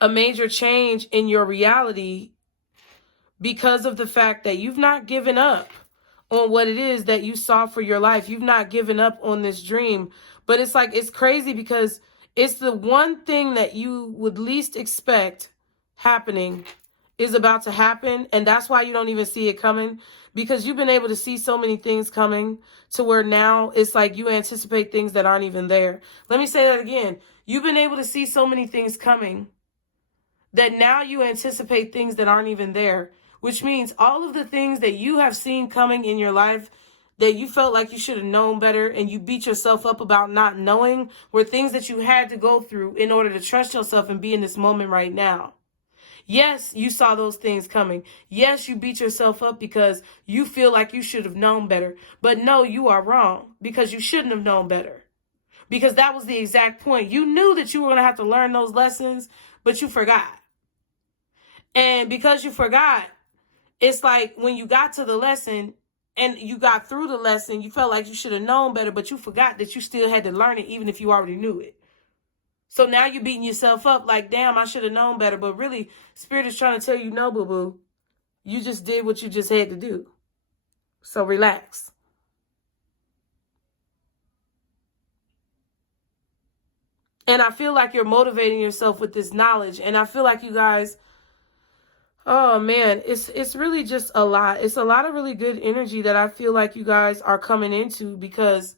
a major change in your reality because of the fact that you've not given up on what it is that you saw for your life. You've not given up on this dream. But it's like, it's crazy because it's the one thing that you would least expect happening is about to happen. And that's why you don't even see it coming, because you've been able to see so many things coming to where now it's like you anticipate things that aren't even there. Let me say that again. You've been able to see so many things coming that now you anticipate things that aren't even there, which means all of the things that you have seen coming in your life that you felt like you should have known better and you beat yourself up about not knowing were things that you had to go through in order to trust yourself and be in this moment right now. Yes, you saw those things coming. Yes, you beat yourself up because you feel like you should have known better. But no, you are wrong, because you shouldn't have known better. Because that was the exact point. You knew that you were going to have to learn those lessons, but you forgot. And because you forgot, it's like when you got to the lesson and you got through the lesson, you felt like you should have known better, but you forgot that you still had to learn it even if you already knew it. So now you're beating yourself up like, damn, I should have known better. But really, Spirit is trying to tell you, no, boo-boo. You just did what you just had to do. So relax. And I feel like you're motivating yourself with this knowledge. And I feel like you guys, oh man, it's really just a lot. It's a lot of really good energy that I feel like you guys are coming into, because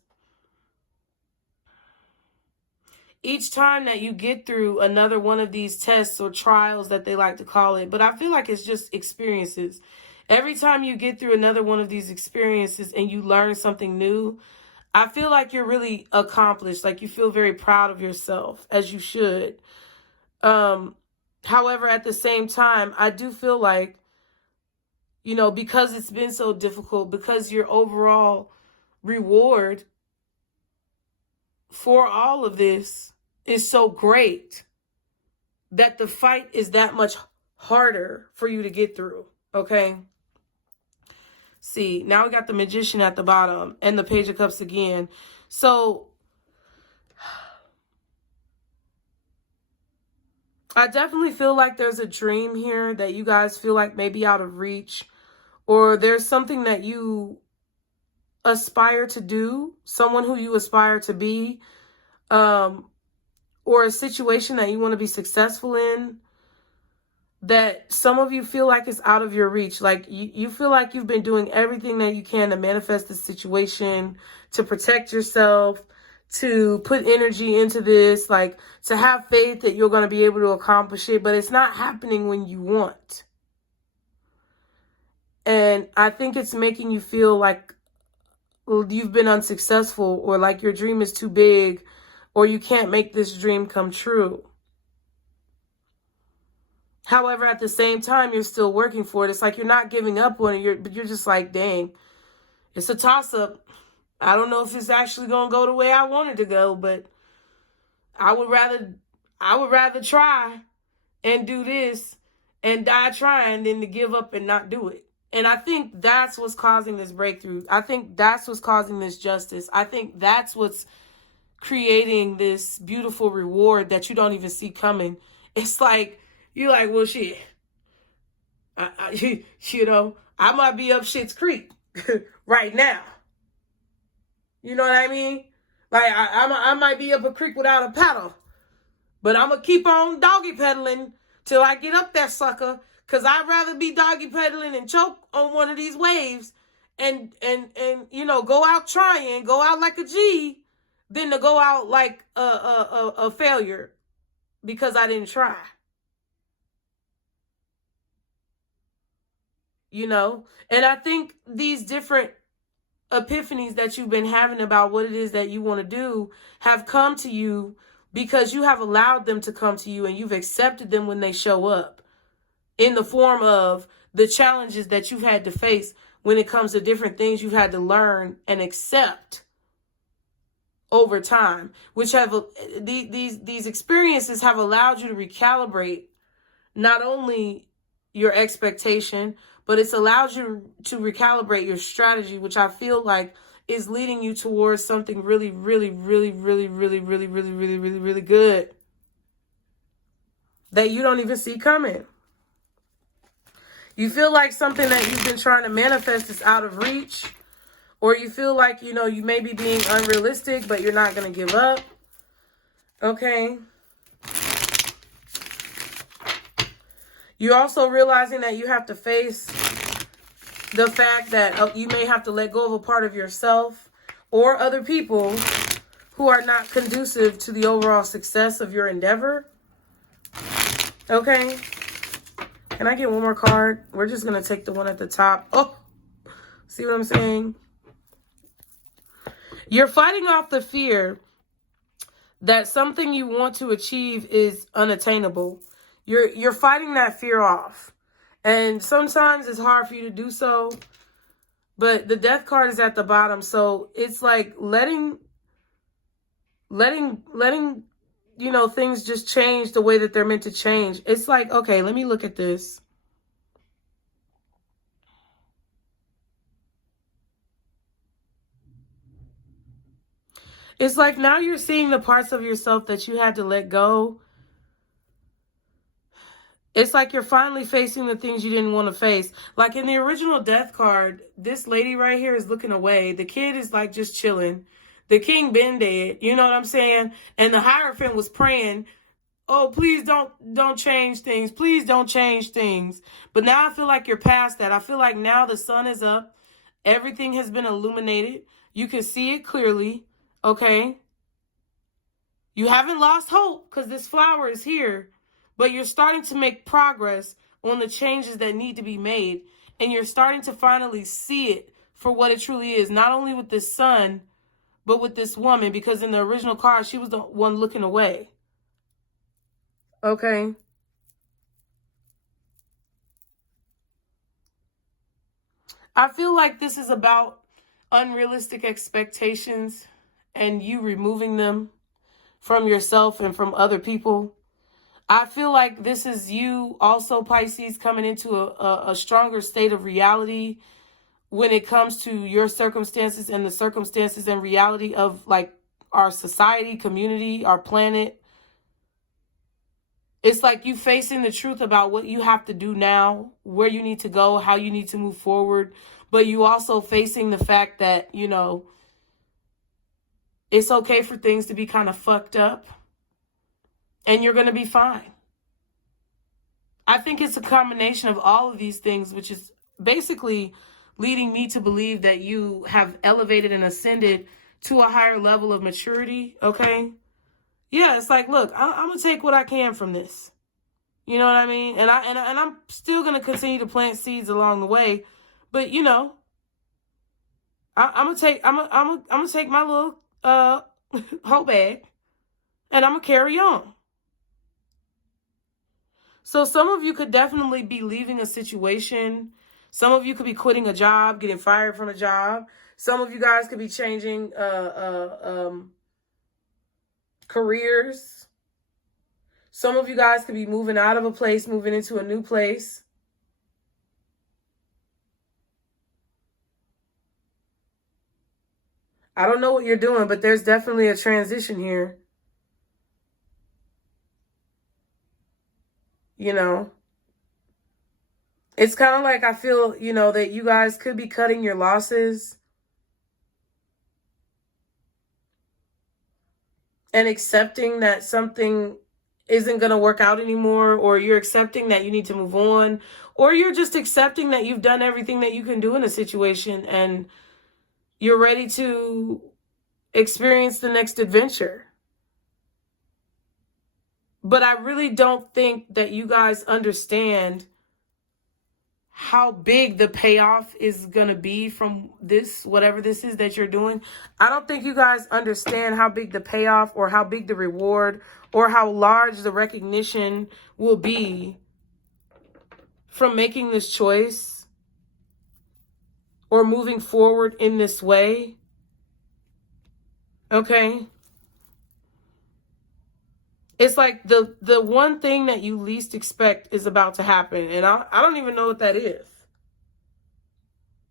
each time that you get through another one of these tests or trials that they like to call it, but I feel like it's just experiences. Every time you get through another one of these experiences and you learn something new, I feel like you're really accomplished. Like you feel very proud of yourself, as you should. However, at the same time, I do feel like, you know, because it's been so difficult, because your overall reward for all of this is so great, that the fight is that much harder for you to get through. Okay. See, now we got the Magician at the bottom and the Page of Cups again. So I definitely feel like there's a dream here that you guys feel like may be out of reach, or there's something that you aspire to do, someone who you aspire to be, or a situation that you want to be successful in, that some of you feel like is out of your reach. Like you feel like you've been doing everything that you can to manifest this situation, to protect yourself, to put energy into this, like to have faith that you're going to be able to accomplish it, but it's not happening when you want. And I think it's making you feel like you've been unsuccessful, or like your dream is too big, or you can't make this dream come true. However, at the same time, you're still working for it. It's like you're not giving up on it, but you're just like, dang, it's a toss-up. I don't know if it's actually going to go the way I want it to go, but I would rather try and do this and die trying than to give up and not do it. And I think that's what's causing this breakthrough. I think that's what's causing this justice. I think that's what's creating this beautiful reward that you don't even see coming. It's like, you're like, well, shit, you know, I might be up Shit's Creek right now. You know what I mean? Like, I might be up a creek without a paddle, but I'm going to keep on doggy pedaling till I get up that sucker, because I'd rather be doggy pedaling and choke on one of these waves and you know, go out trying, go out like a G, than to go out like a failure. because I didn't try. You know? And I think these different epiphanies that you've been having about what it is that you want to do have come to you because you have allowed them to come to you, and you've accepted them when they show up in the form of the challenges that you've had to face when it comes to different things you've had to learn and accept over time, which have these experiences have allowed you to recalibrate not only your expectation, but it's allowed you to recalibrate your strategy, which I feel like is leading you towards something really, really, really, really, really, really, really, really, really, really good that you don't even see coming. You feel like something that you've been trying to manifest is out of reach, or you feel like, you know, you may be being unrealistic, but you're not going to give up. Okay. You're also realizing that you have to face the fact that you may have to let go of a part of yourself or other people who are not conducive to the overall success of your endeavor. Okay. Can I get one more card? We're just going to take the one at the top. Oh, see what I'm saying? You're fighting off the fear that something you want to achieve is unattainable. You're fighting that fear off. And sometimes it's hard for you to do so. But the death card is at the bottom. So it's like letting, you know, things just change the way that they're meant to change. It's like, okay, let me look at this. It's like now you're seeing the parts of yourself that you had to let go. It's like you're finally facing the things you didn't want to face. Like in the original death card, this lady right here is looking away. The kid is like just chilling. The king been dead. You know what I'm saying? And the Hierophant was praying, oh, please don't change things. Please don't change things. But now I feel like you're past that. I feel like now the sun is up. Everything has been illuminated. You can see it clearly. Okay? You haven't lost hope because this flower is here. But you're starting to make progress on the changes that need to be made. And you're starting to finally see it for what it truly is. Not only with this son, but with this woman. Because in the original card, she was the one looking away. Okay. I feel like this is about unrealistic expectations and you removing them from yourself and from other people. I feel like this is you also, Pisces, coming into a stronger state of reality when it comes to your circumstances and the circumstances and reality of like our society, community, our planet. It's like you facing the truth about what you have to do now, where you need to go, how you need to move forward. But you also facing the fact that, you know, it's okay for things to be kind of fucked up. And you're going to be fine. I think it's a combination of all of these things, which is basically leading me to believe that you have elevated and ascended to a higher level of maturity, okay? Yeah, it's like, look, I'm going to take what I can from this. You know what I mean? And I'm still going to continue to plant seeds along the way. But, you know, I'm going to take my little hoe bag and I'm going to carry on. So some of you could definitely be leaving a situation. Some of you could be quitting a job, getting fired from a job. Some of you guys could be changing careers. Some of you guys could be moving out of a place, moving into a new place. I don't know what you're doing, but there's definitely a transition here. You know, it's kind of like I feel, you know, that you guys could be cutting your losses and accepting that something isn't going to work out anymore, or you're accepting that you need to move on, or you're just accepting that you've done everything that you can do in a situation and you're ready to experience the next adventure. But I really don't think that you guys understand how big the payoff is going to be from this, whatever this is that you're doing. I don't think you guys understand how big the payoff or how big the reward or how large the recognition will be from making this choice or moving forward in this way. Okay? It's like the one thing that you least expect is about to happen. And I don't even know what that is.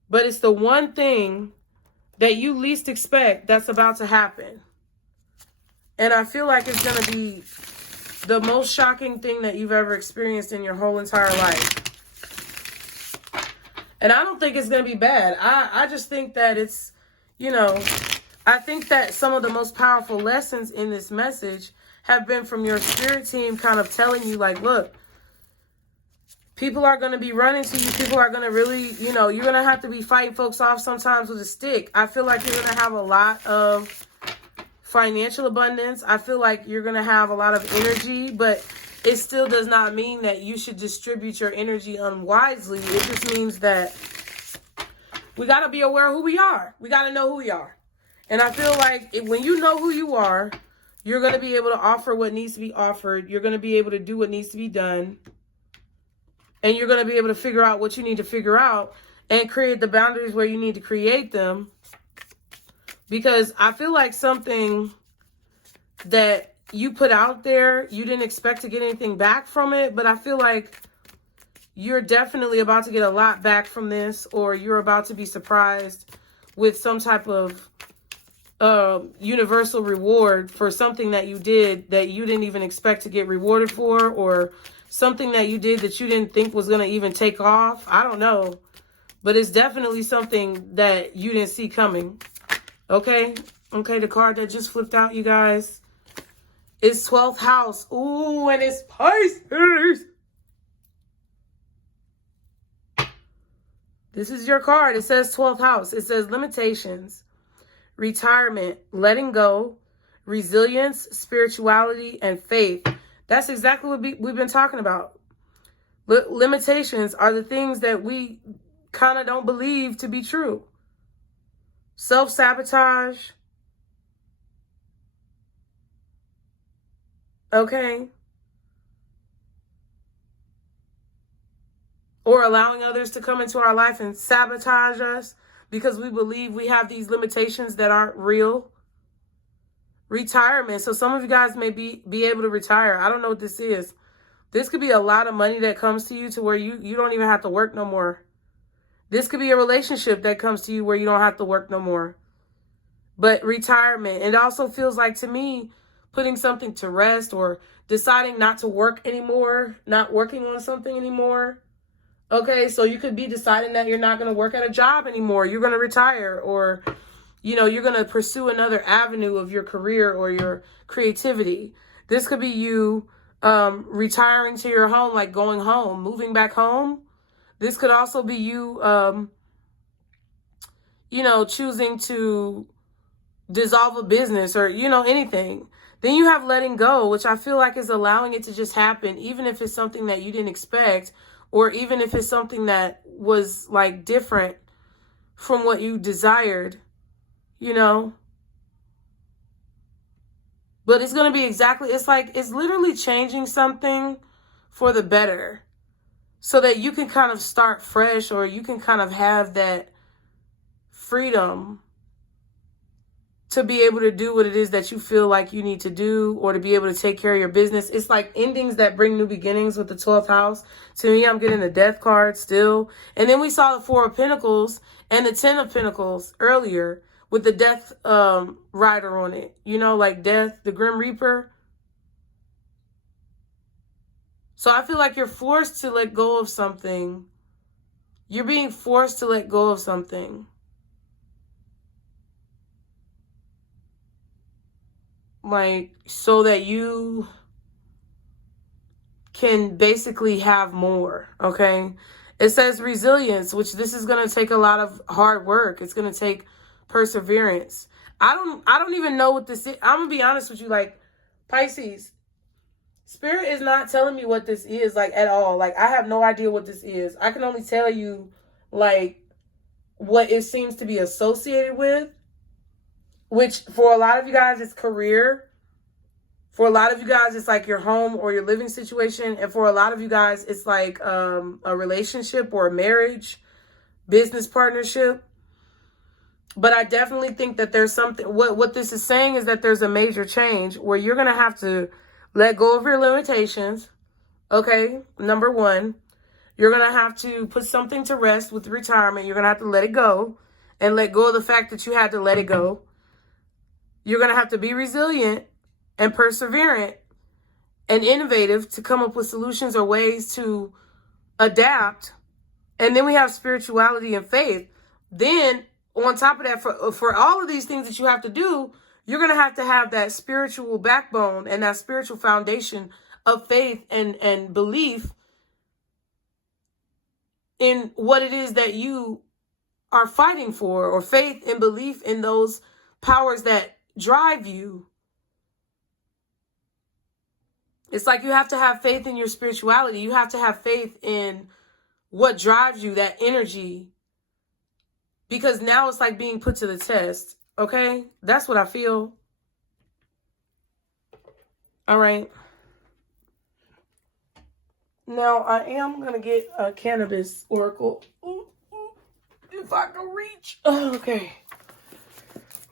But it's the one thing that you least expect that's about to happen. And I feel like it's going to be the most shocking thing that you've ever experienced in your whole entire life. And I don't think it's going to be bad. I just think that it's, you know, I think that some of the most powerful lessons in this message have been from your spirit team kind of telling you, like, look, people are going to be running to you. People are going to really, you know, you're going to have to be fighting folks off sometimes with a stick. I feel like you're going to have a lot of financial abundance. I feel like you're going to have a lot of energy, but it still does not mean that you should distribute your energy unwisely. It just means that we got to be aware of who we are. We got to know who we are. And I feel like when you know who you are, you're going to be able to offer what needs to be offered. You're going to be able to do what needs to be done. And you're going to be able to figure out what you need to figure out and create the boundaries where you need to create them. Because I feel like something that you put out there, you didn't expect to get anything back from it. But I feel like you're definitely about to get a lot back from this, or you're about to be surprised with some type of universal reward for something that you did that you didn't even expect to get rewarded for, or something that you did that you didn't think was going to even take off. I don't know. But it's definitely something that you didn't see coming. Okay? Okay, the card that just flipped out, you guys, is 12th house. Ooh, and it's Pisces. This is your card. It says 12th house. It says limitations, retirement, letting go, resilience, spirituality, and faith. That's exactly what we've been talking about. Limitations are the things that we kind of don't believe to be true. Self-sabotage. Okay. Or allowing others to come into our life and sabotage us because we believe we have these limitations that aren't real. Retirement. So some of you guys may be able to retire. I don't know what this is. This could be a lot of money that comes to you to where you don't even have to work no more. This could be a relationship that comes to you where you don't have to work no more. But retirement. It also feels like, to me, putting something to rest or deciding not to work anymore, not working on something anymore. Okay, so you could be deciding that you're not going to work at a job anymore. You're going to retire, or, you know, you're going to pursue another avenue of your career or your creativity. This could be you retiring to your home, like going home, moving back home. This could also be you, you know, choosing to dissolve a business or, you know, anything. Then you have letting go, which I feel like is allowing it to just happen, even if it's something that you didn't expect, or even if it's something that was like different from what you desired, you know. But it's going to be exactly, it's like, it's literally changing something for the better so that you can kind of start fresh, or you can kind of have that freedom to be able to do what it is that you feel like you need to do, or to be able to take care of your business. It's like endings that bring new beginnings with the 12th house. To me, I'm getting the Death card still. And then we saw the 4 of Pentacles and the 10 of Pentacles earlier with the Death rider on it. You know, like Death, the Grim Reaper. So I feel like you're forced to let go of something. You're being forced to let go of something. Like, so that you can basically have more, okay? It says resilience, which this is going to take a lot of hard work. It's going to take perseverance. I don't even know what this is. I'm going to be honest with you, like, Pisces, Spirit is not telling me what this is, like, at all. Like, I have no idea what this is. I can only tell you, like, what it seems to be associated with, which for a lot of you guys, it's career. For a lot of you guys, it's like your home or your living situation. And for a lot of you guys, it's like a relationship or a marriage, business partnership. But I definitely think that there's something, what this is saying is that there's a major change where you're going to have to let go of your limitations. Okay, number one, you're going to have to put something to rest with retirement. You're going to have to let it go and let go of the fact that you had to let it go. You're going to have to be resilient and perseverant and innovative to come up with solutions or ways to adapt. And then we have spirituality and faith. Then on top of that, for all of these things that you have to do, you're going to have that spiritual backbone and that spiritual foundation of faith and belief in what it is that you are fighting for, or faith and belief in those powers that drive you. It's like you have to have faith in your spirituality. You have to have faith in what drives you, that energy. Because now it's like being put to the test. Okay? That's what I feel. All right. Now, I am going to get a Cannabis oracle. If I can reach. Oh, okay.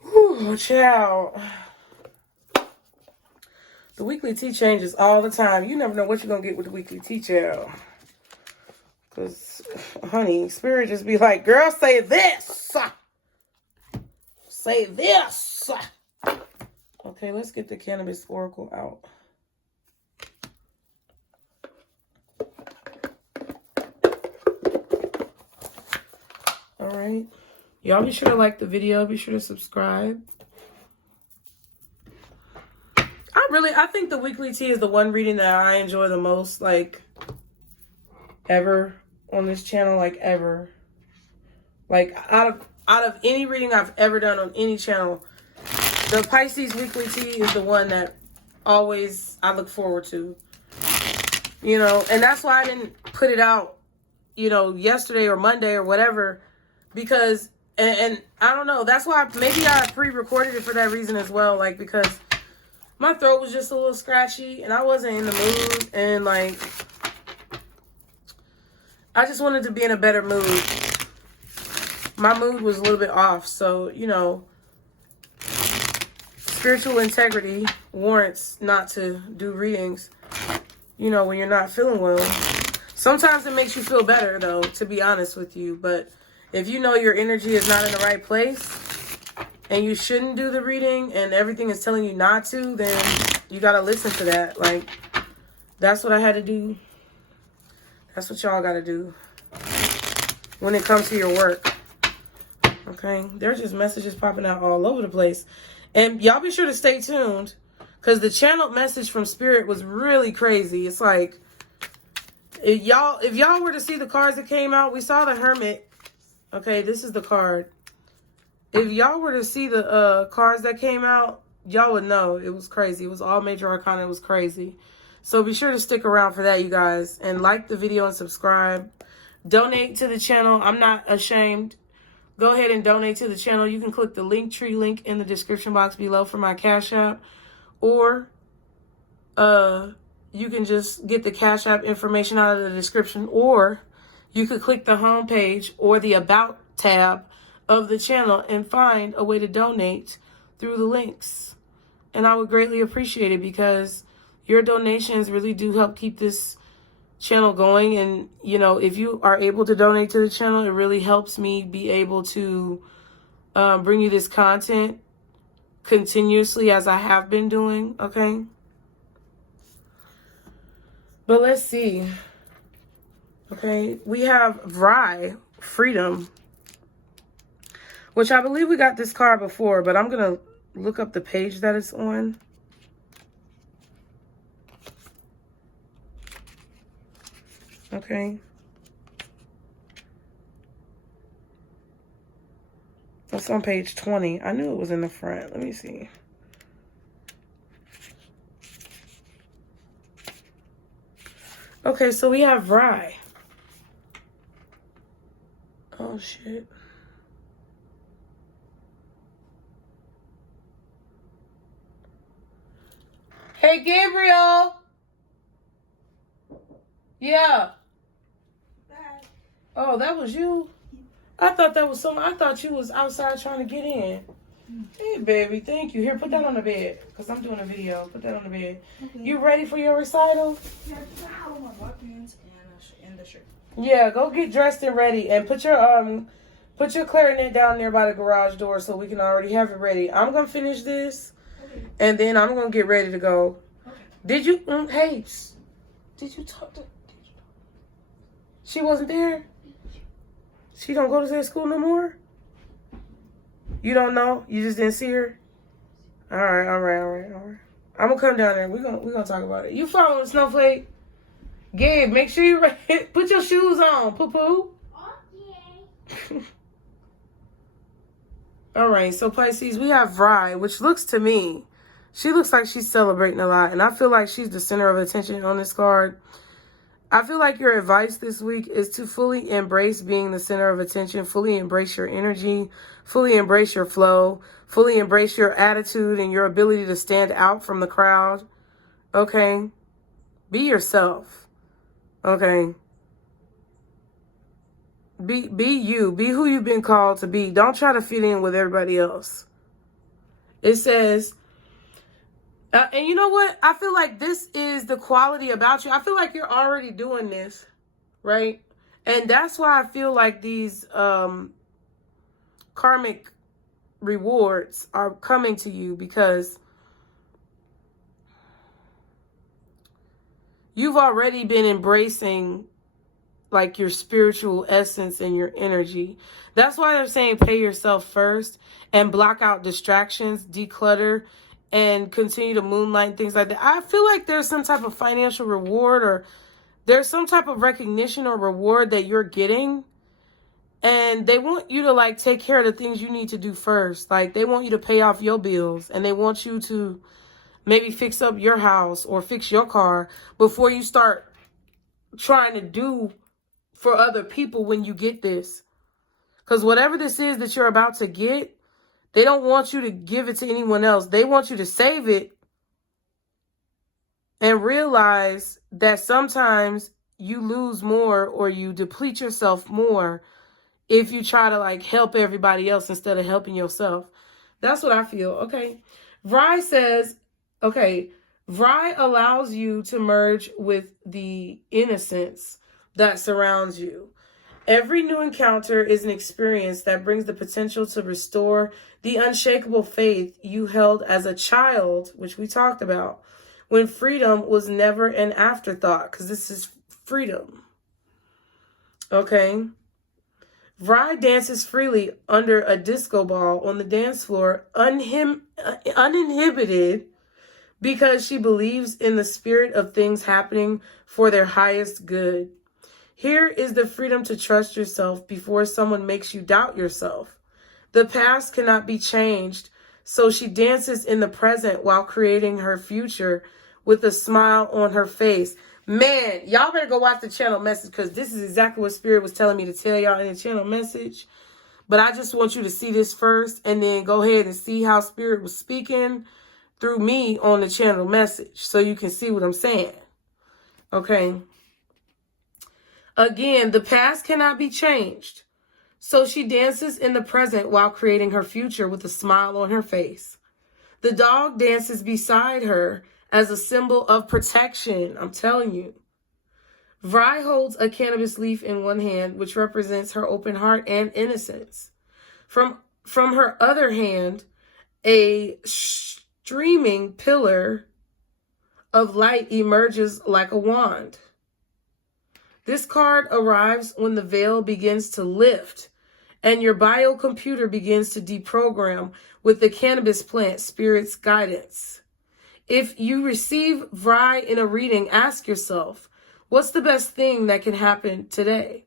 Whew, child. The weekly tea changes all the time. You never know what you're going to get with the weekly tea, child. Because, honey, Spirit just be like, girl, say this. Say this. Okay, let's get the Cannabis oracle out. All right. Y'all be sure to like the video. Be sure to subscribe. I think the weekly tea is the one reading that I enjoy the most, like, ever on this channel, like, ever. Like, out of any reading I've ever done on any channel, the Pisces weekly tea is the one that always I look forward to. You know, and that's why I didn't put it out, you know, yesterday or Monday or whatever, because, and I don't know, that's why maybe I pre-recorded it for that reason as well, like, because my throat was just a little scratchy and I wasn't in the mood, and like, I just wanted to be in a better mood. My mood was a little bit off, so, you know, spiritual integrity warrants not to do readings, you know, when you're not feeling well. Sometimes it makes you feel better, though, to be honest with you, but if you know your energy is not in the right place and you shouldn't do the reading and everything is telling you not to, then you got to listen to that. Like, that's what I had to do. That's what y'all got to do when it comes to your work. Okay? There's just messages popping out all over the place. And y'all be sure to stay tuned, because the channeled message from Spirit was really crazy. It's like, if y'all were to see the cards that came out, we saw the Hermit. Okay, this is the card. If y'all were to see the cards that came out, y'all would know it was crazy. It was all major arcana. It was crazy. So be sure to stick around for that, you guys. And like the video and subscribe. Donate to the channel. I'm not ashamed. Go ahead and donate to the channel. You can click the Linktree link in the description box below for my Cash App. Or you can just get the Cash App information out of the description. Or you could click the home page or the About tab of the channel and find a way to donate through the links. And I would greatly appreciate it, because your donations really do help keep this channel going. And, you know, if you are able to donate to the channel, it really helps me be able to bring you this content continuously, as I have been doing. Okay. But let's see. Okay, we have Vry, Freedom, which I believe we got this card before, but I'm going to look up the page that it's on. Okay. That's on page 20. I knew it was in the front. Let me see. Okay, so we have Rye. Oh, shit. Hey, Gabriel. Yeah. Oh, that was you? I thought that was someone. I thought you was outside trying to get in. Hey, baby. Thank you. Here, put that on the bed. Because I'm doing a video. Put that on the bed. Okay. You ready for your recital? Yeah, I have my black pants and the shirt. Yeah, go get dressed and ready. And put your clarinet down there by the garage door so we can already have it ready. I'm going to finish this. Okay. And then I'm going to get ready to go. Okay. Did you... hey, did you talk to... She wasn't there? She don't go to their school no more? You don't know? You just didn't see her? All right. I'm gonna come down there. We're gonna talk about it. You following Snowflake? Gabe, make sure you put your shoes on, poo-poo. Okay. All right, so Pisces, we have Rye, which looks to me, she looks like she's celebrating a lot, and I feel like she's the center of attention on this card. I feel like your advice this week is to fully embrace being the center of attention, fully embrace your energy, fully embrace your flow, fully embrace your attitude and your ability to stand out from the crowd. Okay? Be yourself. Okay? Be you. Be who you've been called to be. Don't try to fit in with everybody else. It says... and you know what? I feel like this is the quality about you. I feel like you're already doing this, right? And that's why I feel like these karmic rewards are coming to you, because you've already been embracing like your spiritual essence and your energy. That's why they're saying pay yourself first and block out distractions, declutter, and continue to moonlight and things like that. I feel like there's some type of financial reward, or there's some type of recognition or reward that you're getting. And they want you to like take care of the things you need to do first. Like they want you to pay off your bills, and they want you to maybe fix up your house or fix your car before you start trying to do for other people when you get this. Because whatever this is that you're about to get, they don't want you to give it to anyone else. They want you to save it and realize that sometimes you lose more or you deplete yourself more if you try to like help everybody else instead of helping yourself. That's what I feel. Okay. Vry says, okay, Vry allows you to merge with the innocence that surrounds you. Every new encounter is an experience that brings the potential to restore the unshakable faith you held as a child, which we talked about, when freedom was never an afterthought, because this is freedom. Okay? Vry dances freely under a disco ball on the dance floor, uninhibited, because she believes in the spirit of things happening for their highest good. Here is the freedom to trust yourself before someone makes you doubt yourself. The past cannot be changed, so she dances in the present while creating her future with a smile on her face. Man, y'all better go watch the channel message, because this is exactly what Spirit was telling me to tell y'all in the channel message. But I just want you to see this first and then go ahead and see how Spirit was speaking through me on the channel message so you can see what I'm saying. Okay. Again, the past cannot be changed. So she dances in the present while creating her future with a smile on her face. The dog dances beside her as a symbol of protection. I'm telling you. Vry holds a cannabis leaf in one hand, which represents her open heart and innocence. From her other hand, a streaming pillar of light emerges like a wand. This card arrives when the veil begins to lift and your biocomputer begins to deprogram with the cannabis plant Spirit's guidance. If you receive Vry in a reading, ask yourself, what's the best thing that can happen today?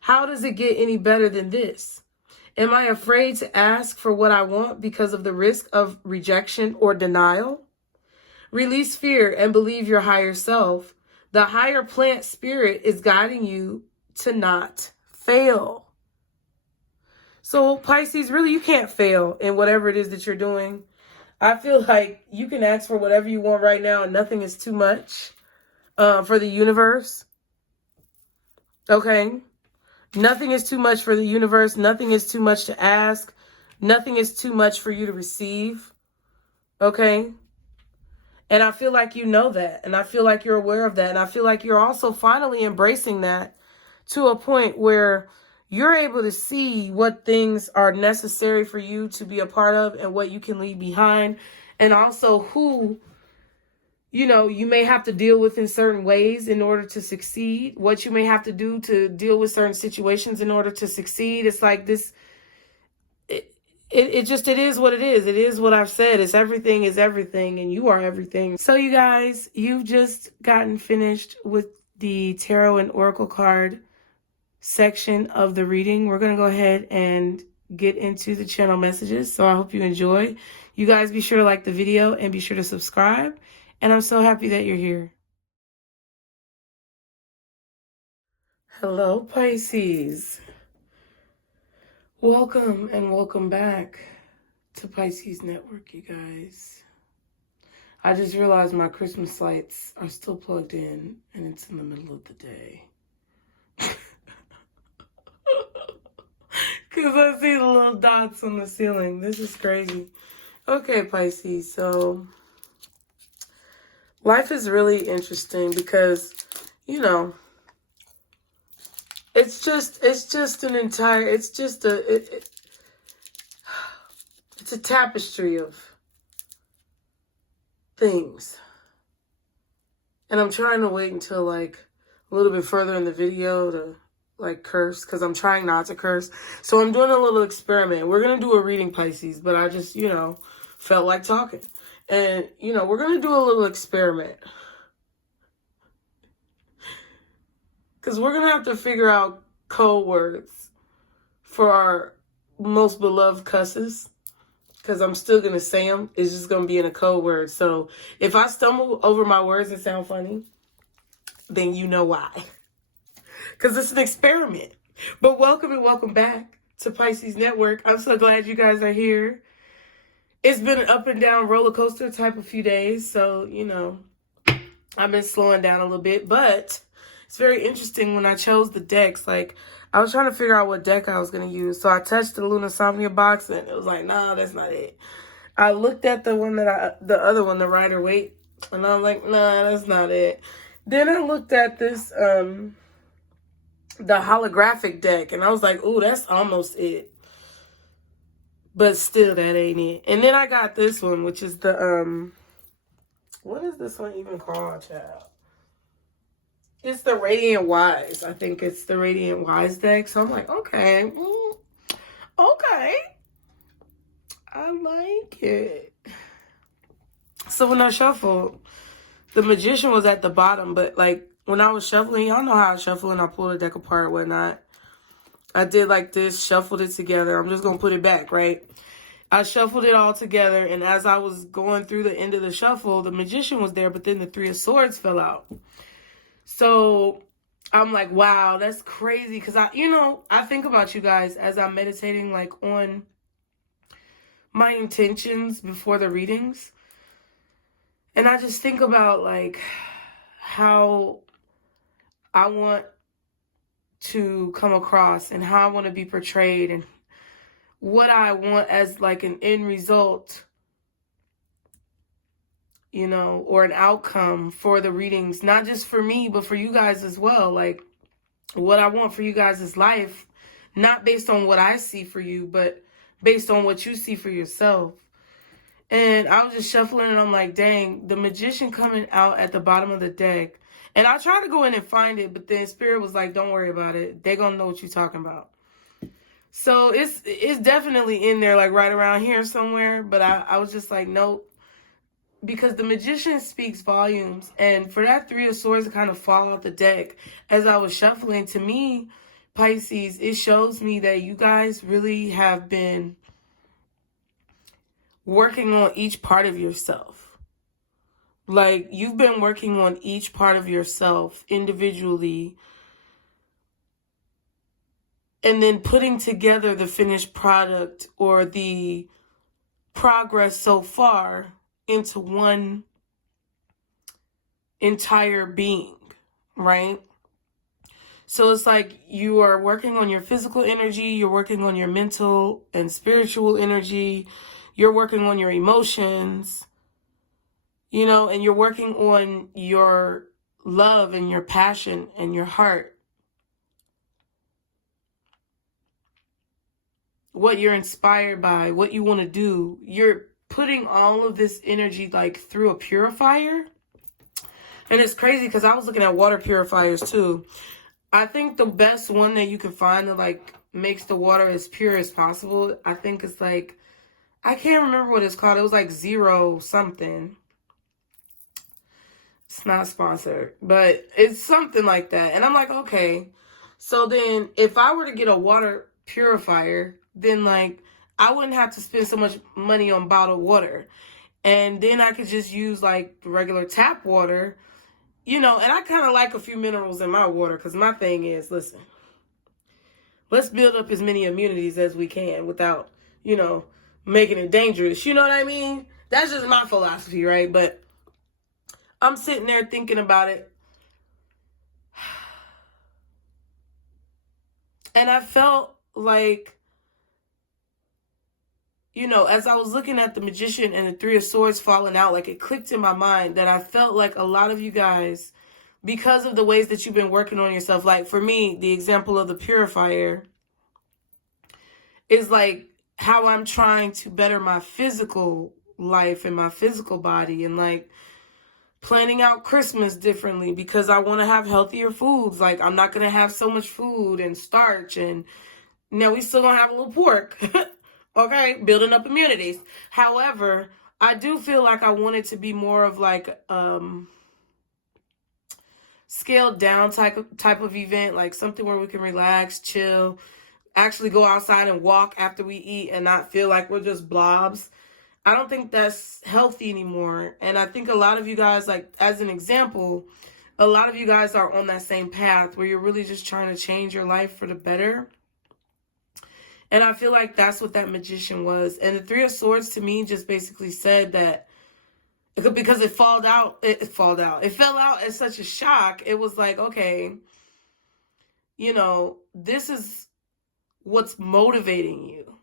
How does it get any better than this? Am I afraid to ask for what I want because of the risk of rejection or denial? Release fear and believe your higher self. The higher plant spirit is guiding you to not fail. So Pisces, really, you can't fail in whatever it is that you're doing. I feel like you can ask for whatever you want right now and nothing is too much for the universe. Okay? Nothing is too much for the universe. Nothing is too much to ask. Nothing is too much for you to receive. Okay? And I feel like you know that. And I feel like you're aware of that. And I feel like you're also finally embracing that to a point where you're able to see what things are necessary for you to be a part of and what you can leave behind. And also who, you know, you may have to deal with in certain ways in order to succeed. What you may have to do to deal with certain situations in order to succeed. It's like this, it is what it is. It is what I've said. It's everything is everything and you are everything. So you guys, you've just gotten finished with the tarot and oracle card section of the reading. We're going to go ahead and get into the channel messages. So I hope you enjoy. You guys be sure to like the video and be sure to subscribe. And I'm so happy that you're here. Hello, Pisces. Welcome and welcome back to Pisces Network, you guys. I just realized my Christmas lights are still plugged in and it's in the middle of the day. Because I see the little dots on the ceiling. This is crazy. Okay, Pisces. So life is really interesting because, you know, it's just a tapestry of things. And I'm trying to wait until like a little bit further in the video to like curse, because I'm trying not to curse. So I'm doing a little experiment. We're going to do a reading, Pisces, but I just, you know, felt like talking. And, you know, we're going to do a little experiment. Because we're going to have to figure out code words for our most beloved cusses. Because I'm still going to say them. It's just going to be in a code word. So if I stumble over my words that sound funny, then you know why. Because it's an experiment. But welcome and welcome back to Pisces Network. I'm so glad you guys are here. It's been an up and down roller coaster type of few days. So, you know, I've been slowing down a little bit. But it's very interesting when I chose the decks. Like, I was trying to figure out what deck I was going to use. So I touched the Lunasomnia box and it was like, nah, that's not it. I looked at the other one, the Rider-Waite. And I was like, nah, that's not it. Then I looked at this, the holographic deck, and I was like, ooh, that's almost it. But still, that ain't it. And then I got this one, which is the, what is this one even called, child? It's the Radiant Wise. I think it's the Radiant Wise deck. So I'm like, okay. Okay. I like it. So when I shuffled, the Magician was at the bottom, but like, when I was shuffling, y'all know how I shuffle and I pull the deck apart and whatnot. I did like this, shuffled it together. I'm just going to put it back, right? I shuffled it all together, and as I was going through the end of the shuffle, the Magician was there, but then the Three of Swords fell out. So I'm like, wow, that's crazy. Because I think about you guys as I'm meditating like on my intentions before the readings. And I just think about like how I want to come across and how I want to be portrayed and what I want as like an end result, you know, or an outcome for the readings, not just for me, but for you guys as well. Like what I want for you guys is life, not based on what I see for you, but based on what you see for yourself. And I was just shuffling and I'm like, dang, the Magician coming out at the bottom of the deck. And I tried to go in and find it, but then Spirit was like, don't worry about it. They're going to know what you're talking about. So it's definitely in there, like right around here somewhere. But I was just like, nope. Because the Magician speaks volumes. And for that Three of Swords to kind of fall out the deck as I was shuffling, to me, Pisces, it shows me that you guys really have been working on each part of yourself. Like, you've been working on each part of yourself individually and then putting together the finished product or the progress so far into one entire being, right? So it's like you are working on your physical energy, you're working on your mental and spiritual energy, you're working on your emotions, you know, and you're working on your love and your passion and your heart. What you're inspired by, what you want to do. You're putting all of this energy like through a purifier. And it's crazy because I was looking at water purifiers too. I think the best one that you can find that like makes the water as pure as possible, I think it's like, I can't remember what it's called. It was like zero something. It's not sponsored, but it's something like that. And I'm like, okay. So then if I were to get a water purifier, then like I wouldn't have to spend so much money on bottled water. And then I could just use like regular tap water, you know, and I kind of like a few minerals in my water because my thing is, listen, let's build up as many immunities as we can without, you know, making it dangerous. You know what I mean? That's just my philosophy, right? But I'm sitting there thinking about it. And I felt like, you know, as I was looking at the Magician and the Three of Swords falling out, like it clicked in my mind that I felt like a lot of you guys, because of the ways that you've been working on yourself, like for me, the example of the purifier is like how I'm trying to better my physical life and my physical body, and like planning out Christmas differently because I want to have healthier foods. Like I'm not going to have so much food and starch, and now we still going to have a little pork. Okay, building up immunities. However, I do feel like I want it to be more of like scaled down type of event, like something where we can relax, chill, actually go outside and walk after we eat and not feel like we're just blobs. I don't think that's healthy anymore. And I think a lot of you guys, like as an example, a lot of you guys are on that same path where you're really just trying to change your life for the better. And I feel like that's what that Magician was. And the Three of Swords to me just basically said that because it fell out as such a shock. It was like, okay, you know, this is what's motivating you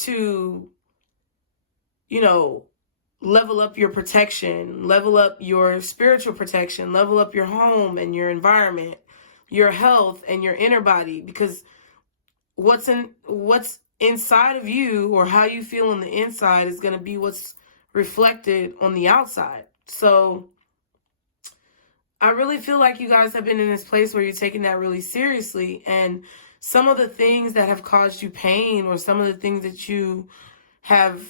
to, you know, level up your protection, level up your spiritual protection, level up your home and your environment, your health and your inner body, because what's inside of you or how you feel on the inside is going to be what's reflected on the outside. So I really feel like you guys have been in this place where you're taking that really seriously, and some of the things that have caused you pain or some of the things that you have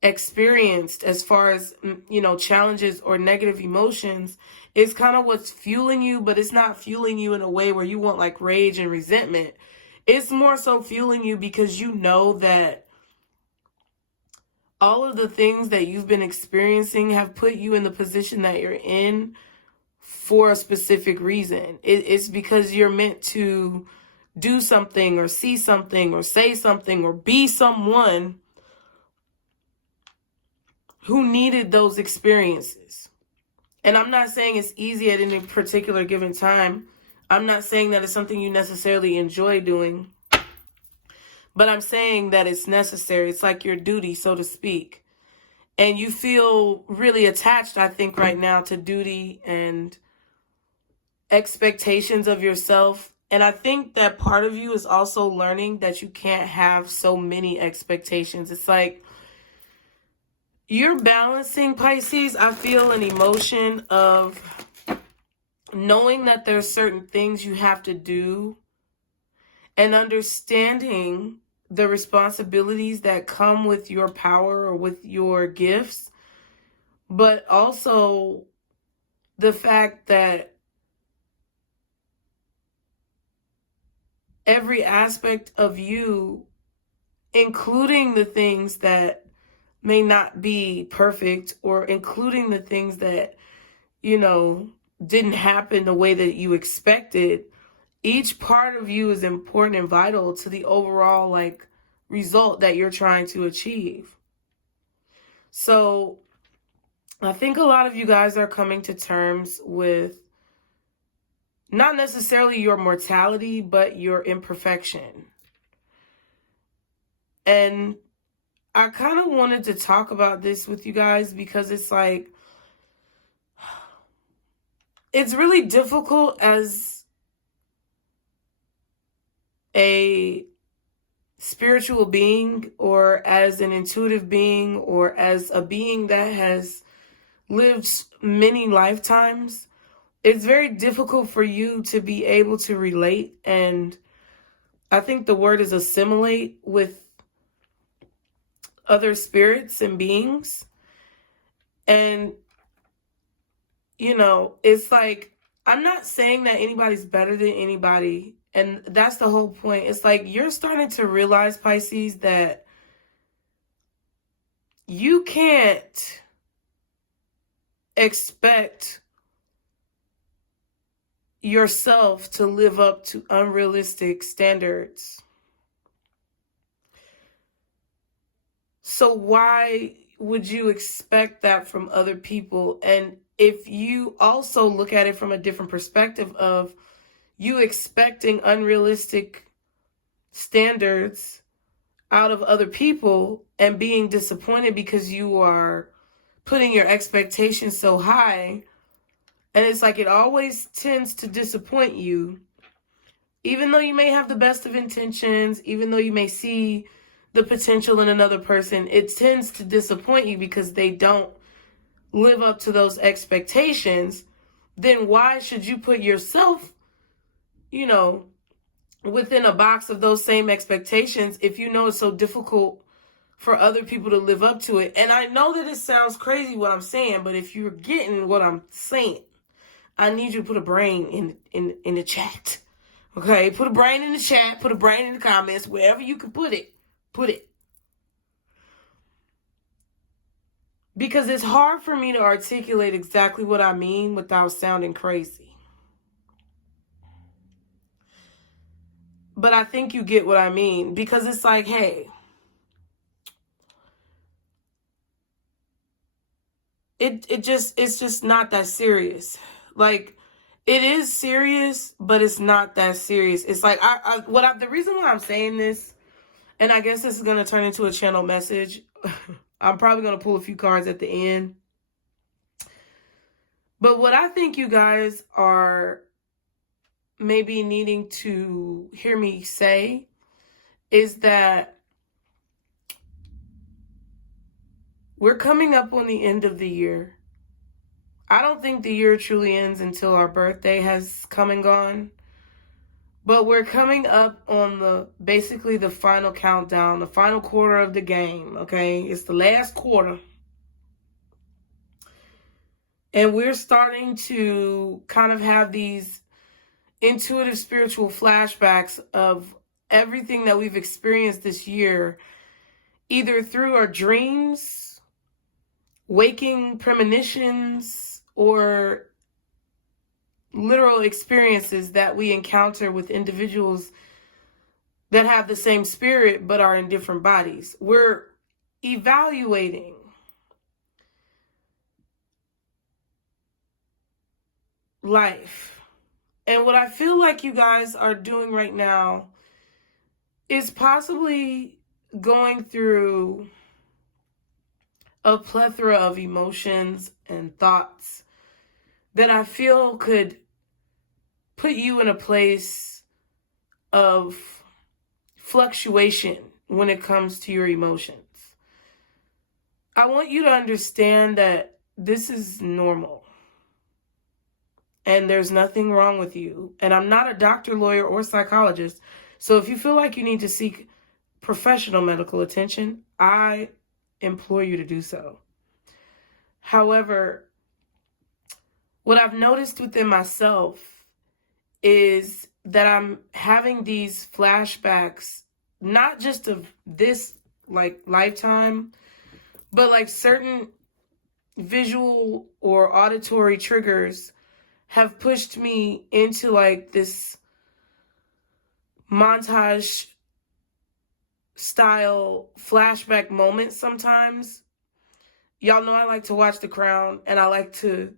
experienced as far as, you know, challenges or negative emotions is kind of what's fueling you, but it's not fueling you in a way where you want like rage and resentment. It's more so fueling you because you know that all of the things that you've been experiencing have put you in the position that you're in for a specific reason. It's because you're meant to do something or see something or say something or be someone who needed those experiences. And I'm not saying it's easy at any particular given time. I'm not saying that it's something you necessarily enjoy doing. But I'm saying that it's necessary. It's like your duty, so to speak. And you feel really attached, I think, right now to duty and expectations of yourself. And I think that part of you is also learning that you can't have so many expectations. It's like you're balancing, Pisces. I feel an emotion of knowing that there's certain things you have to do and understanding the responsibilities that come with your power or with your gifts, but also the fact that every aspect of you, including the things that may not be perfect, or including the things that, didn't happen the way that you expected. Each part of you is important and vital to the overall result that you're trying to achieve. So I think a lot of you guys are coming to terms with not necessarily your mortality, but your imperfection. And I kind of wanted to talk about this with you guys because it's it's really difficult as a spiritual being, or as an intuitive being, or as a being that has lived many lifetimes. It's very difficult for you to be able to relate, and I think the word is assimilate with other spirits and beings. And it's I'm not saying that anybody's better than anybody, and that's the whole point. It's you're starting to realize, Pisces, that you can't expect yourself to live up to unrealistic standards. So why would you expect that from other people? And if you also look at it from a different perspective of you expecting unrealistic standards out of other people and being disappointed because you are putting your expectations so high, and it's it always tends to disappoint you, even though you may have the best of intentions, even though you may see the potential in another person, it tends to disappoint you because they don't live up to those expectations. Then why should you put yourself, within a box of those same expectations if you know it's so difficult for other people to live up to it? And I know that it sounds crazy what I'm saying, but if you're getting what I'm saying, I need you to put a brain in the chat. Okay? Put a brain in the chat, put a brain in the comments, wherever you can put it. Put it. Because it's hard for me to articulate exactly what I mean without sounding crazy. But I think you get what I mean, because it's hey, it's just not that serious. It is serious, but it's not that serious. It's the reason why I'm saying this, and I guess this is going to turn into a channel message. I'm probably going to pull a few cards at the end. But what I think you guys are maybe needing to hear me say is that we're coming up on the end of the year. I don't think the year truly ends until our birthday has come and gone. But we're coming up on basically the final countdown, the final quarter of the game, okay? It's the last quarter. And we're starting to kind of have these intuitive spiritual flashbacks of everything that we've experienced this year, either through our dreams, waking premonitions, or literal experiences that we encounter with individuals that have the same spirit but are in different bodies. We're evaluating life. And what I feel like you guys are doing right now is possibly going through a plethora of emotions and thoughts that I feel could put you in a place of fluctuation when it comes to your emotions. I want you to understand that this is normal. And there's nothing wrong with you. And I'm not a doctor, lawyer, or psychologist. So if you feel like you need to seek professional medical attention, I implore you to do so. However, what I've noticed within myself is that I'm having these flashbacks, not just of this lifetime, But like certain visual or auditory triggers have pushed me into like this montage style flashback moment sometimes. Y'all know I like to watch The Crown, and I like to,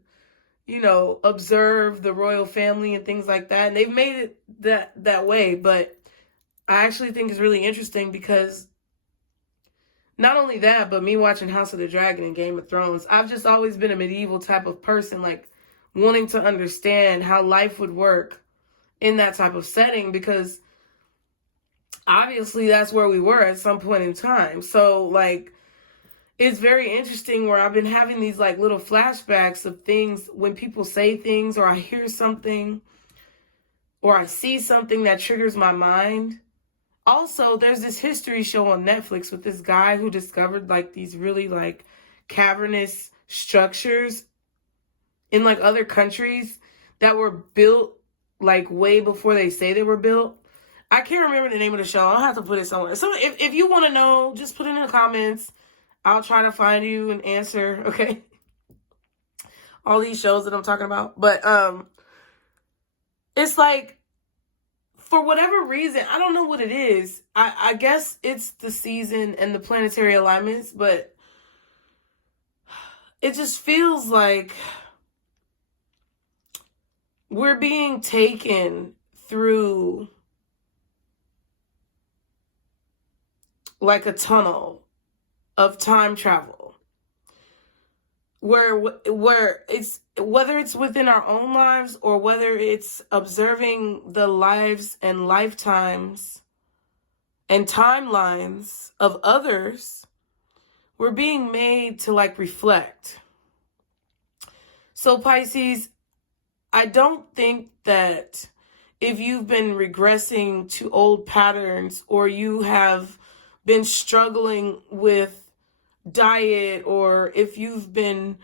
observe the royal family and things like that. And they've made it that way, but I actually think it's really interesting because not only that, but me watching House of the Dragon and Game of Thrones, I've just always been a medieval type of person, like wanting to understand how life would work in that type of setting, because obviously that's where we were at some point in time. So like, it's very interesting where I've been having these like little flashbacks of things when people say things, or I hear something, or I see something that triggers my mind. Also, there's this history show on Netflix with this guy who discovered like these really like cavernous structures in like other countries that were built like way before they say they were built. I can't remember the name of the show. I'll have to put it somewhere. So if you want to know, just put it in the comments. I'll try to find you an answer, okay? All these shows that I'm talking about. But it's like, for whatever reason, I don't know what it is. I guess it's the season and the planetary alignments, but it just feels like we're being taken through like a tunnel of time travel, where it's, whether it's within our own lives or whether it's observing the lives and lifetimes and timelines of others, we're being made to like reflect. So Pisces, I don't think that if you've been regressing to old patterns, or you have been struggling with diet, or if you've been,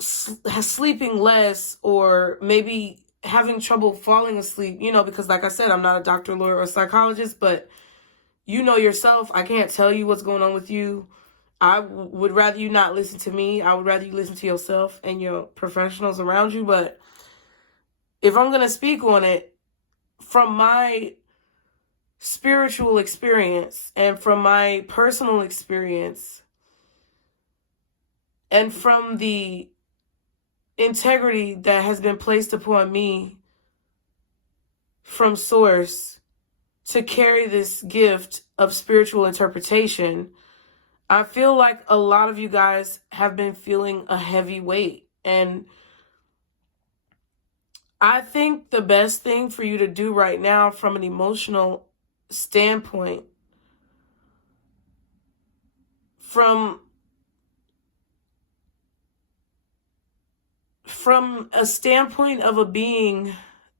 sleeping less, or maybe having trouble falling asleep, because like I said, I'm not a doctor, lawyer, or psychologist, but you know yourself, I can't tell you what's going on with you. I would rather you not listen to me. I would rather you listen to yourself and your professionals around you. But if I'm going to speak on it from my spiritual experience and from my personal experience and from the integrity that has been placed upon me from source to carry this gift of spiritual interpretation, I feel like a lot of you guys have been feeling a heavy weight. And I think the best thing for you to do right now from an emotional standpoint, from a standpoint of a being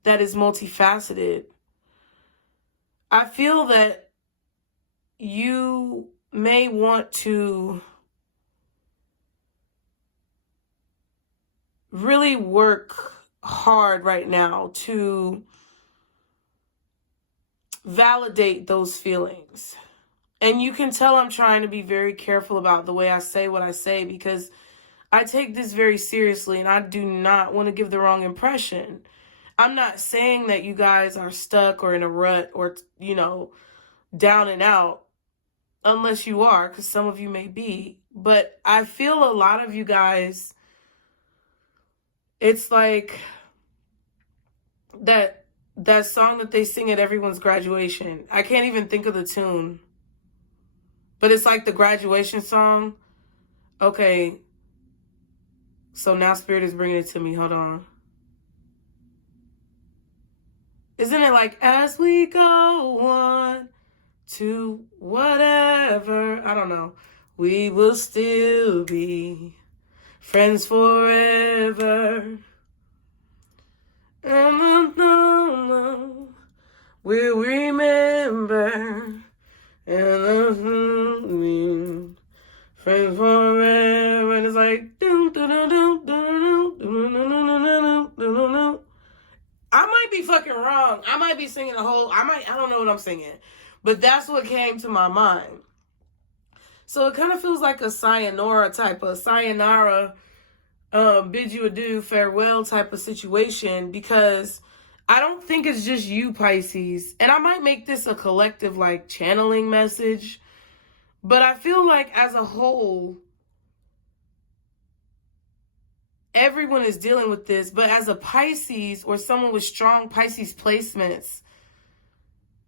that is multifaceted, I feel that you may want to really work hard right now to validate those feelings. And you can tell I'm trying to be very careful about the way I say what I say, because I take this very seriously and I do not want to give the wrong impression. I'm not saying that you guys are stuck or in a rut or, down and out, unless you are, because some of you may be. But I feel a lot of you guys, it's like that song that they sing at everyone's graduation. I can't even think of the tune, but it's like the graduation song. Okay, so now Spirit is bringing it to me. Hold on. Isn't it like, as we go on to whatever, I don't know, we will still be friends forever. We'll remember, and friends forever. And it's like, I might be fucking wrong. I might be singing I don't know what I'm singing. But that's what came to my mind. So it kind of feels like a sayonara type of sayonara, bid you adieu, farewell type of situation, because I don't think it's just you, Pisces. And I might make this a collective like channeling message, but I feel like as a whole, everyone is dealing with this. But as a Pisces or someone with strong Pisces placements,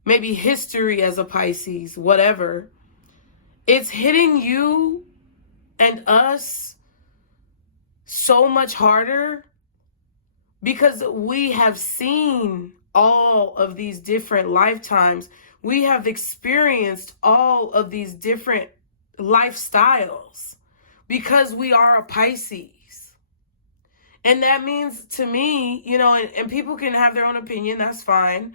maybe history as a Pisces, whatever, it's hitting you and us so much harder because we have seen all of these different lifetimes. We have experienced all of these different lifestyles because we are a Pisces. And that means to me, you know, and people can have their own opinion, that's fine.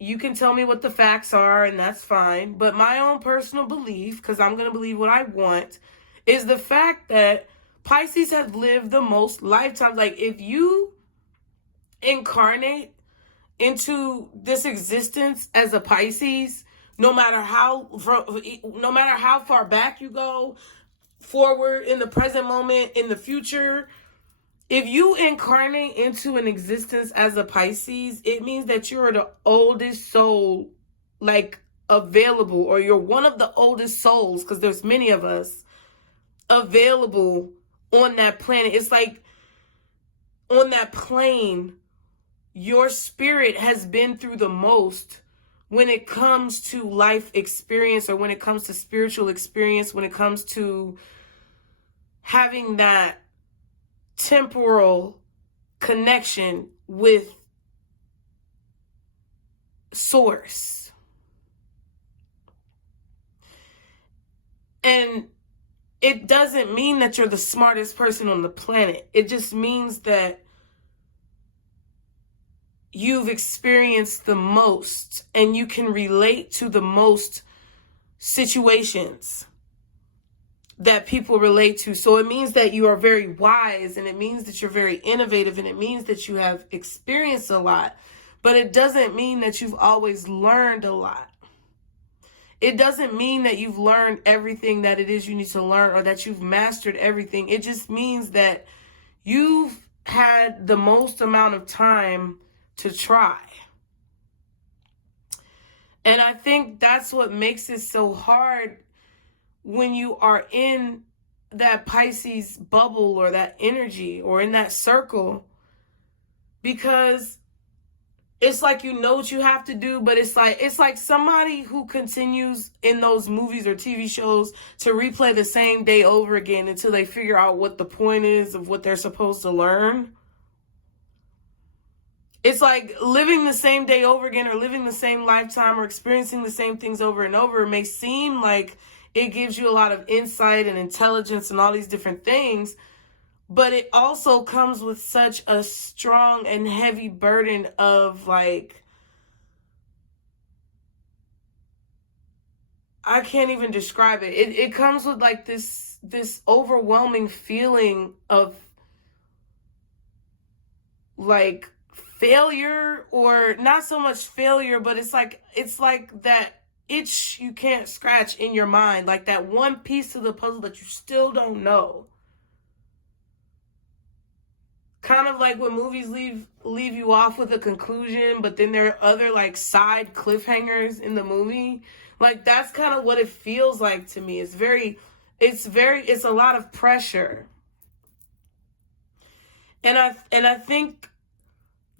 You can tell me what the facts are, and that's fine. But my own personal belief, because I'm going to believe what I want, is the fact that Pisces have lived the most lifetimes. Like, if you incarnate into this existence as a Pisces, no matter how far back you go, forward, in the present moment, in the future, if you incarnate into an existence as a Pisces, it means that you're the oldest soul, like, available, or you're one of the oldest souls, because there's many of us available on that planet. It's like on that plane, your spirit has been through the most when it comes to life experience, or when it comes to spiritual experience, when it comes to having that temporal connection with source. And it doesn't mean that you're the smartest person on the planet. It just means that you've experienced the most and you can relate to the most situations that people relate to. So it means that you are very wise, and it means that you're very innovative, and it means that you have experienced a lot. But it doesn't mean that you've always learned a lot. It doesn't mean that you've learned everything that it is you need to learn, or that you've mastered everything. It just means that you've had the most amount of time to try. And I think that's what makes it so hard when you are in that Pisces bubble, or that energy, or in that circle, because it's like you know what you have to do, but it's like somebody who continues in those movies or TV shows to replay the same day over again until they figure out what the point is of what they're supposed to learn. It's like living the same day over again, or living the same lifetime, or experiencing the same things over and over. It may seem like it gives you a lot of insight and intelligence and all these different things, but it also comes with such a strong and heavy burden of, like, I can't even describe it. It comes with like this overwhelming feeling of like failure, or not so much failure, but it's like that itch you can't scratch in your mind, like that one piece of the puzzle that you still don't know. Kind of like when movies leave you off with a conclusion, but then there are other like side cliffhangers in the movie. Like, that's kind of what it feels like to me. It's a lot of pressure. And I think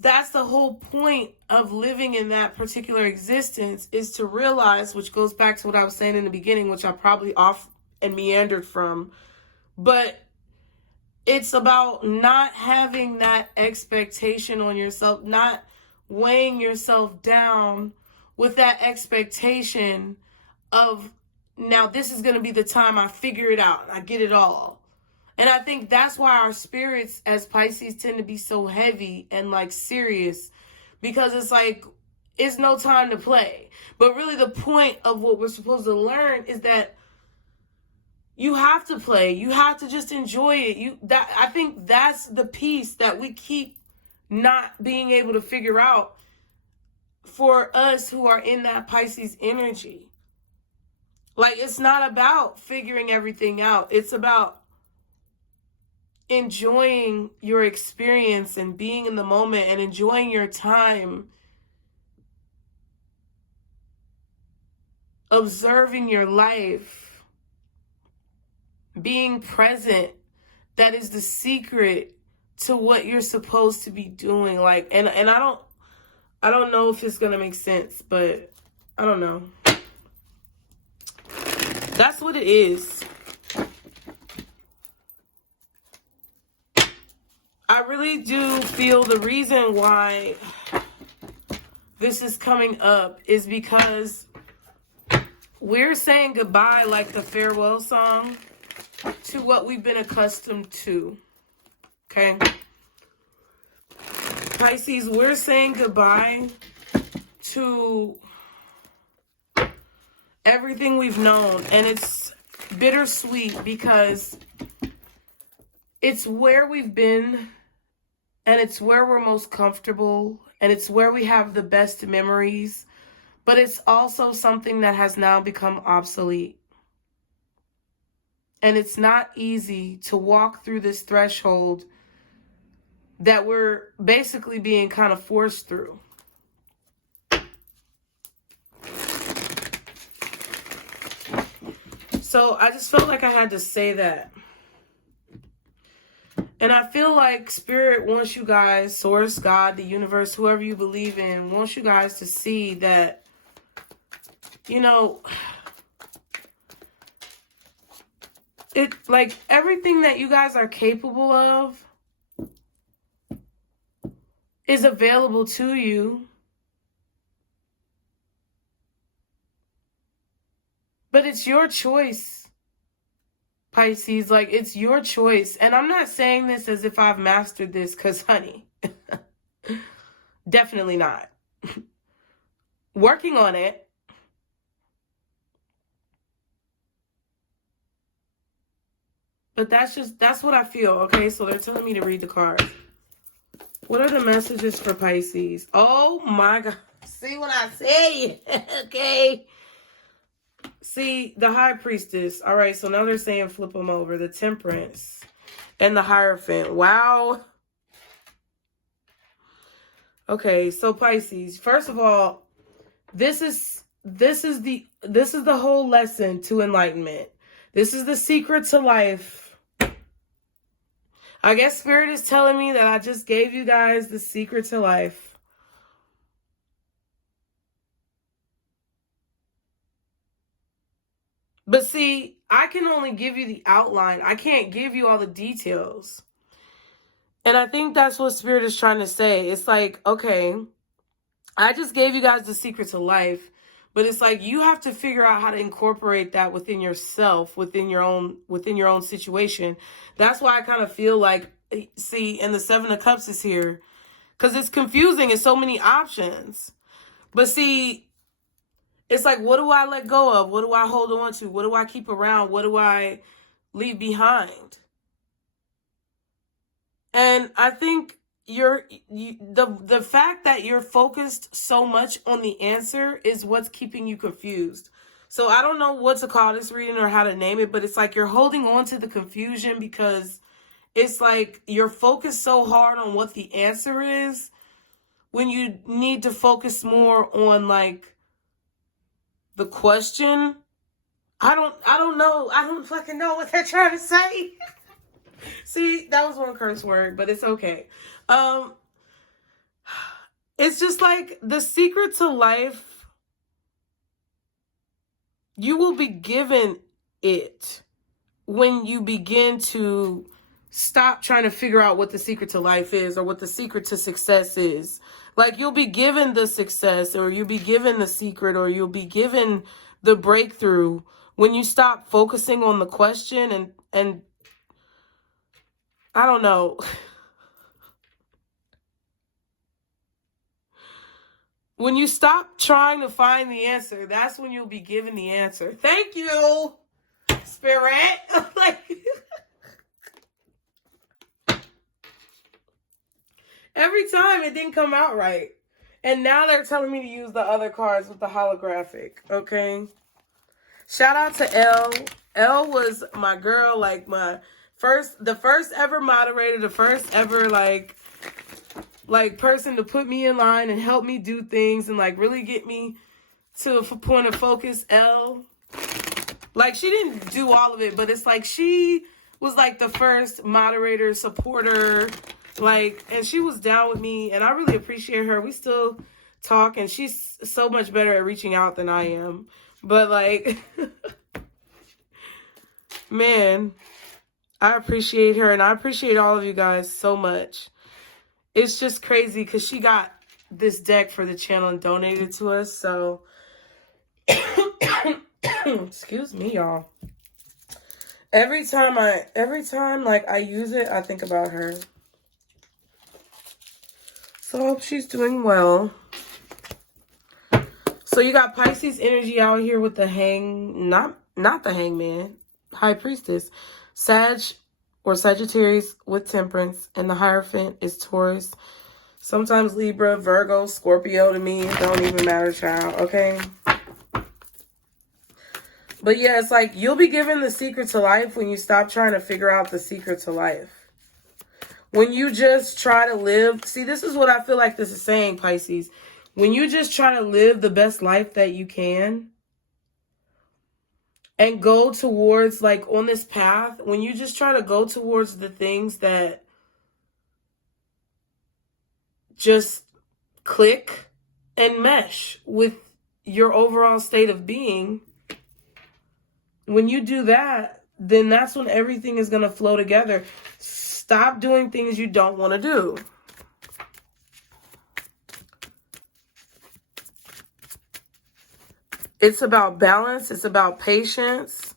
that's the whole point of living in that particular existence, is to realize, which goes back to what I was saying in the beginning, which I probably off and meandered from, but it's about not having that expectation on yourself, not weighing yourself down with that expectation of, now this is going to be the time I figure it out, I get it all. And I think that's why our spirits as Pisces tend to be so heavy and like serious, because it's like, it's no time to play. But really the point of what we're supposed to learn is that you have to play. You have to just enjoy it. I think that's the piece that we keep not being able to figure out for us who are in that Pisces energy. Like, it's not about figuring everything out. It's about enjoying your experience and being in the moment and enjoying your time, observing your life, being present. That is the secret to what you're supposed to be doing. Like, and I don't know if it's gonna make sense, but I don't know. That's what it is. I really do feel the reason why this is coming up is because we're saying goodbye, like the farewell song, to what we've been accustomed to. Okay? Pisces, we're saying goodbye to everything we've known. And it's bittersweet because it's where we've been, and it's where we're most comfortable, and it's where we have the best memories. But it's also something that has now become obsolete. And it's not easy to walk through this threshold that we're basically being kind of forced through. So I just felt like I had to say that. And I feel like Spirit wants you guys, Source, God, the universe, whoever you believe in, wants you guys to see that, you know, it, like, everything that you guys are capable of is available to you. But it's your choice. Pisces, like, it's your choice. And I'm not saying this as if I've mastered this, because, honey, definitely not. Working on it. But that's what I feel, okay? So they're telling me to read the cards. What are the messages for Pisces? Oh, my God. See what I say? Okay. See, the High Priestess. All right, so now they're saying flip them over. The Temperance and the Hierophant. Wow. Okay, so Pisces. First of all, this is the whole lesson to enlightenment. This is the secret to life. I guess Spirit is telling me that I just gave you guys the secret to life. But see, I can only give you the outline. I can't give you all the details. And I think that's what Spirit is trying to say. It's like, okay, I just gave you guys the secret to life, but it's like you have to figure out how to incorporate that within yourself, within your own situation. That's why I kind of feel like, see, and the Seven of Cups is here because it's confusing. It's so many options. But see, it's like, what do I let go of? What do I hold on to? What do I keep around? What do I leave behind? And I think the fact that you're focused so much on the answer is what's keeping you confused. So I don't know what to call this reading or how to name it, but it's like you're holding on to the confusion because it's like you're focused so hard on what the answer is when you need to focus more on, like, the question. I don't know. I don't fucking know what they're trying to say. See, that was one curse word, but it's okay. It's just like the secret to life, you will be given it when you begin to stop trying to figure out what the secret to life is or what the secret to success is. Like, you'll be given the success, or you'll be given the secret, or you'll be given the breakthrough when you stop focusing on the question and I don't know. When you stop trying to find the answer, that's when you'll be given the answer. Thank you, Spirit. Like, every time it didn't come out right. And now they're telling me to use the other cards with the holographic, okay? Shout out to L. L was my girl, like the first ever moderator, the first ever like person to put me in line and help me do things and like really get me to a point of focus. L, like, she didn't do all of it, but it's like she was like the first moderator, supporter, like, and she was down with me, and I really appreciate her. We still talk, and she's so much better at reaching out than I am. But like, man, I appreciate her, and I appreciate all of you guys so much. It's just crazy because she got this deck for the channel and donated to us. So, excuse me, y'all. Every time like I use it, I think about her. So I hope she's doing well. So you got Pisces energy out here with the not the Hangman, High Priestess, Sag or Sagittarius with Temperance, and the Hierophant is Taurus. Sometimes Libra, Virgo, Scorpio. To me, it don't even matter, child, okay? But yeah, it's like you'll be given the secret to life when you stop trying to figure out the secret to life. When you just try to live, see, this is what I feel like this is saying, Pisces. When you just try to live the best life that you can and go towards, like, on this path, when you just try to go towards the things that just click and mesh with your overall state of being, when you do that, then that's when everything is going to flow together. Stop doing things you don't want to do. It's about balance. It's about patience.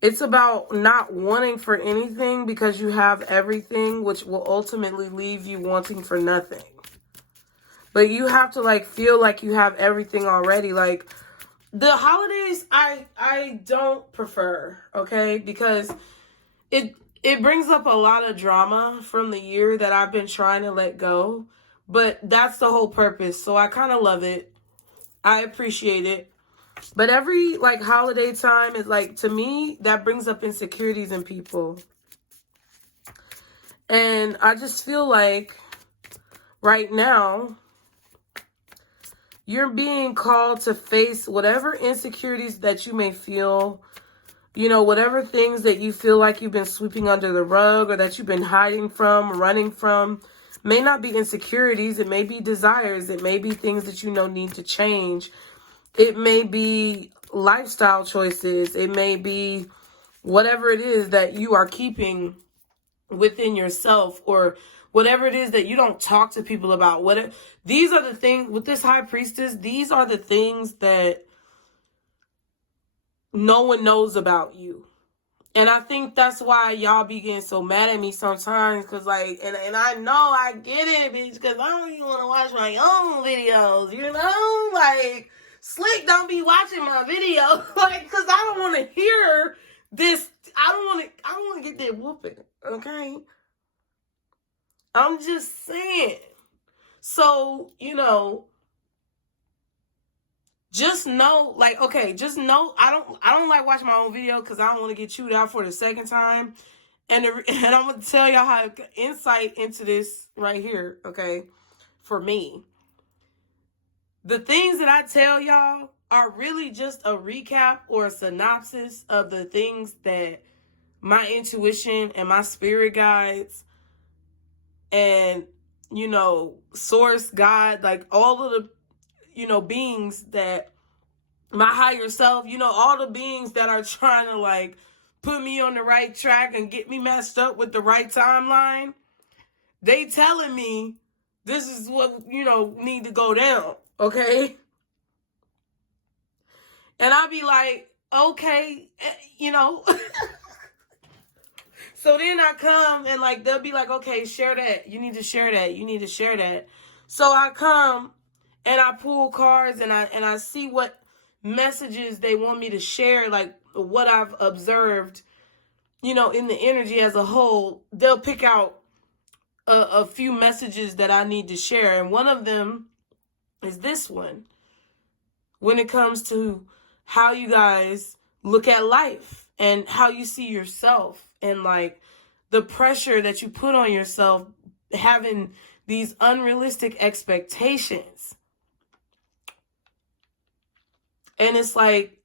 It's about not wanting for anything because you have everything, which will ultimately leave you wanting for nothing. But you have to, like, feel like you have everything already. Like, the holidays, I don't prefer, okay? Because it brings up a lot of drama from the year that I've been trying to let go. But that's the whole purpose. So I kind of love it. I appreciate it. But every, like, holiday time is, like, to me, that brings up insecurities in people. And I just feel like right now, you're being called to face whatever insecurities that you may feel, you know, whatever things that you feel like you've been sweeping under the rug or that you've been hiding from, running from, may not be insecurities. It may be desires. It may be things that you know need to change. It may be lifestyle choices. It may be whatever it is that you are keeping within yourself, or whatever it is that you don't talk to people about. These are the things with this High Priestess. These are the things that no one knows about you. And I think that's why y'all be getting so mad at me sometimes. Because, like, and I know I get it, bitch. Because I don't even want to watch my own videos, you know? Like, Slick don't be watching my videos. Like, because I don't want to hear this. I don't want to get that whooping, okay? I'm just saying. So, you know, just know, like, okay, just know I don't like watching my own video because I don't want to get chewed out for the second time. And I'm going to tell y'all how insight into this right here, okay, for me. The things that I tell y'all are really just a recap or a synopsis of the things that my intuition and my spirit guides and, you know, source, God, like all of the, you know, beings that my higher self, you know, all the beings that are trying to, like, put me on the right track and get me messed up with the right timeline, they telling me this is what, you know, need to go down, okay? And I'll be like, okay, you know. So then I come and, like, they'll be like, okay, share that. You need to share that. You need to share that. So I come and I pull cards and I see what messages they want me to share, like what I've observed, you know, in the energy as a whole. They'll pick out a few messages that I need to share. And one of them is this one. When it comes to how you guys look at life and how you see yourself, and like the pressure that you put on yourself, having these unrealistic expectations. And it's like,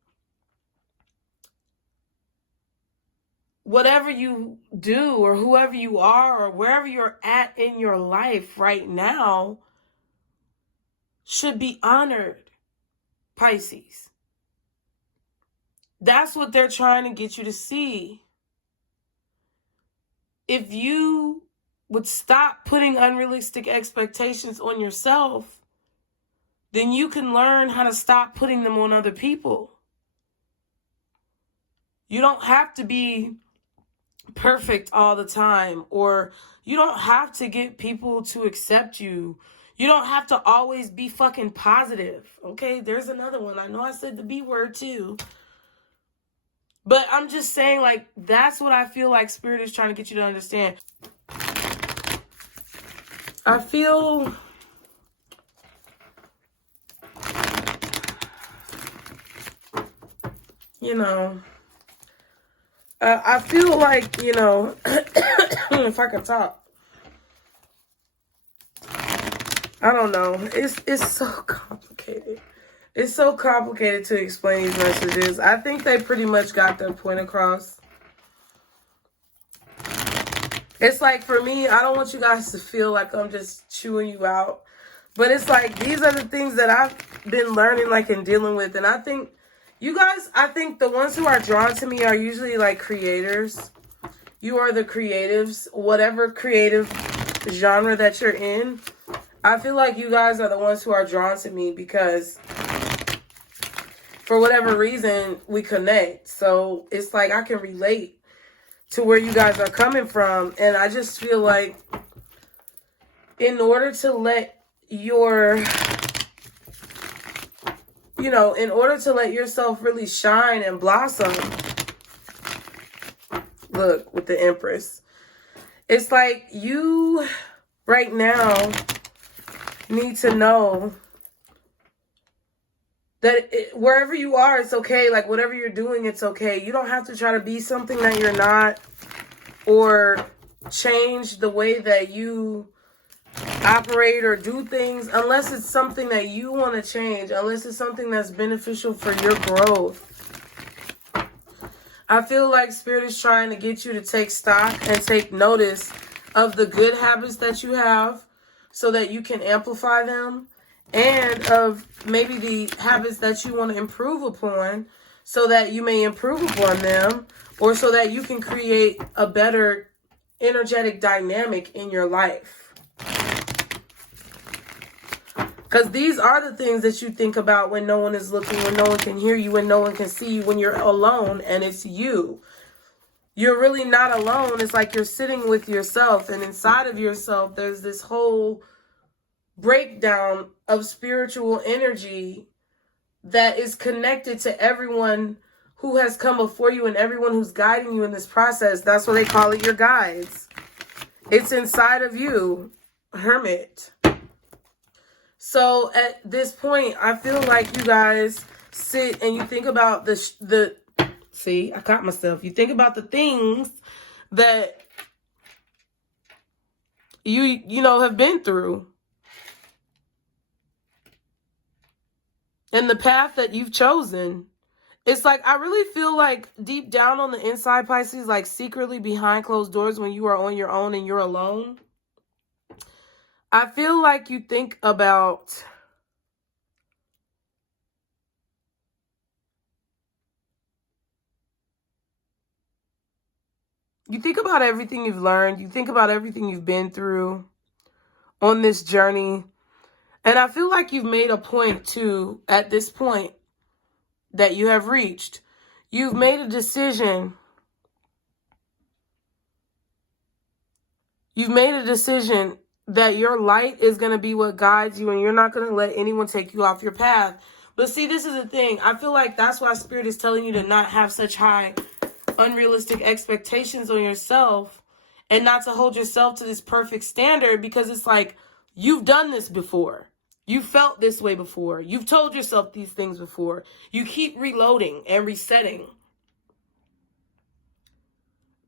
whatever you do or whoever you are or wherever you're at in your life right now should be honored, Pisces. That's what they're trying to get you to see. If you would stop putting unrealistic expectations on yourself, then you can learn how to stop putting them on other people. You don't have to be perfect all the time, or you don't have to get people to accept you. You don't have to always be fucking positive. Okay, there's another one. I know I said the B word too. But I'm just saying, like, that's what I feel like Spirit is trying to get you to understand. I feel I feel like, if I could talk, I don't know. It's so complicated. It's so complicated to explain these messages. I think they pretty much got their point across. It's like, for me, I don't want you guys to feel like I'm just chewing you out. But it's like, these are the things that I've been learning, like, and dealing with. And I think, you guys, I think the ones who are drawn to me are usually, like, creators. You are the creatives. Whatever creative genre that you're in, I feel like you guys are the ones who are drawn to me because for whatever reason, we connect. So it's like I can relate to where you guys are coming from. And I just feel like in order to let in order to let yourself really shine and blossom, look, with the Empress, it's like you right now need to know that wherever you are, it's okay. Like, whatever you're doing, it's okay. You don't have to try to be something that you're not, or change the way that you operate or do things, unless it's something that you want to change, unless it's something that's beneficial for your growth. I feel like Spirit is trying to get you to take stock and take notice of the good habits that you have so that you can amplify them, and of maybe the habits that you want to improve upon so that you may improve upon them, or so that you can create a better energetic dynamic in your life. Because these are the things that you think about when no one is looking, when no one can hear you, when no one can see you, when you're alone and it's you. You're really not alone. It's like you're sitting with yourself, and inside of yourself, there's this whole breakdown of spiritual energy that is connected to everyone who has come before you and everyone who's guiding you in this process. That's why they call it your guides. It's inside of you, Hermit. So at this point, I feel like you guys sit and you think about see, I caught myself. You think about the things that you have been through, and the path that you've chosen. It's like, I really feel like deep down on the inside, Pisces, like secretly behind closed doors, when you are on your own and you're alone, I feel like you think about everything you've learned. You think about everything you've been through on this journey. And I feel like you've made a point too, at this point that you have reached. You've made a decision. You've made a decision that your light is going to be what guides you, and you're not going to let anyone take you off your path. But see, this is the thing. I feel like that's why Spirit is telling you to not have such high, unrealistic expectations on yourself, and not to hold yourself to this perfect standard, because it's like, you've done this before. You felt this way before. You've told yourself these things before. You keep reloading and resetting.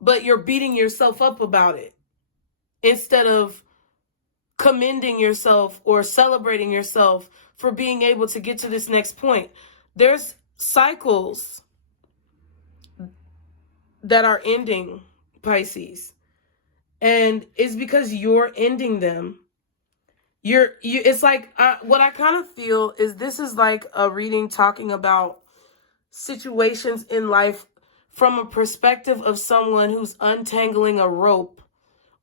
but you're beating yourself up about it instead of commending yourself or celebrating yourself for being able to get to this next point. There's cycles that are ending, Pisces, and it's because you're ending them. It's like, what I kind of feel is this is like a reading talking about situations in life from a perspective of someone who's untangling a rope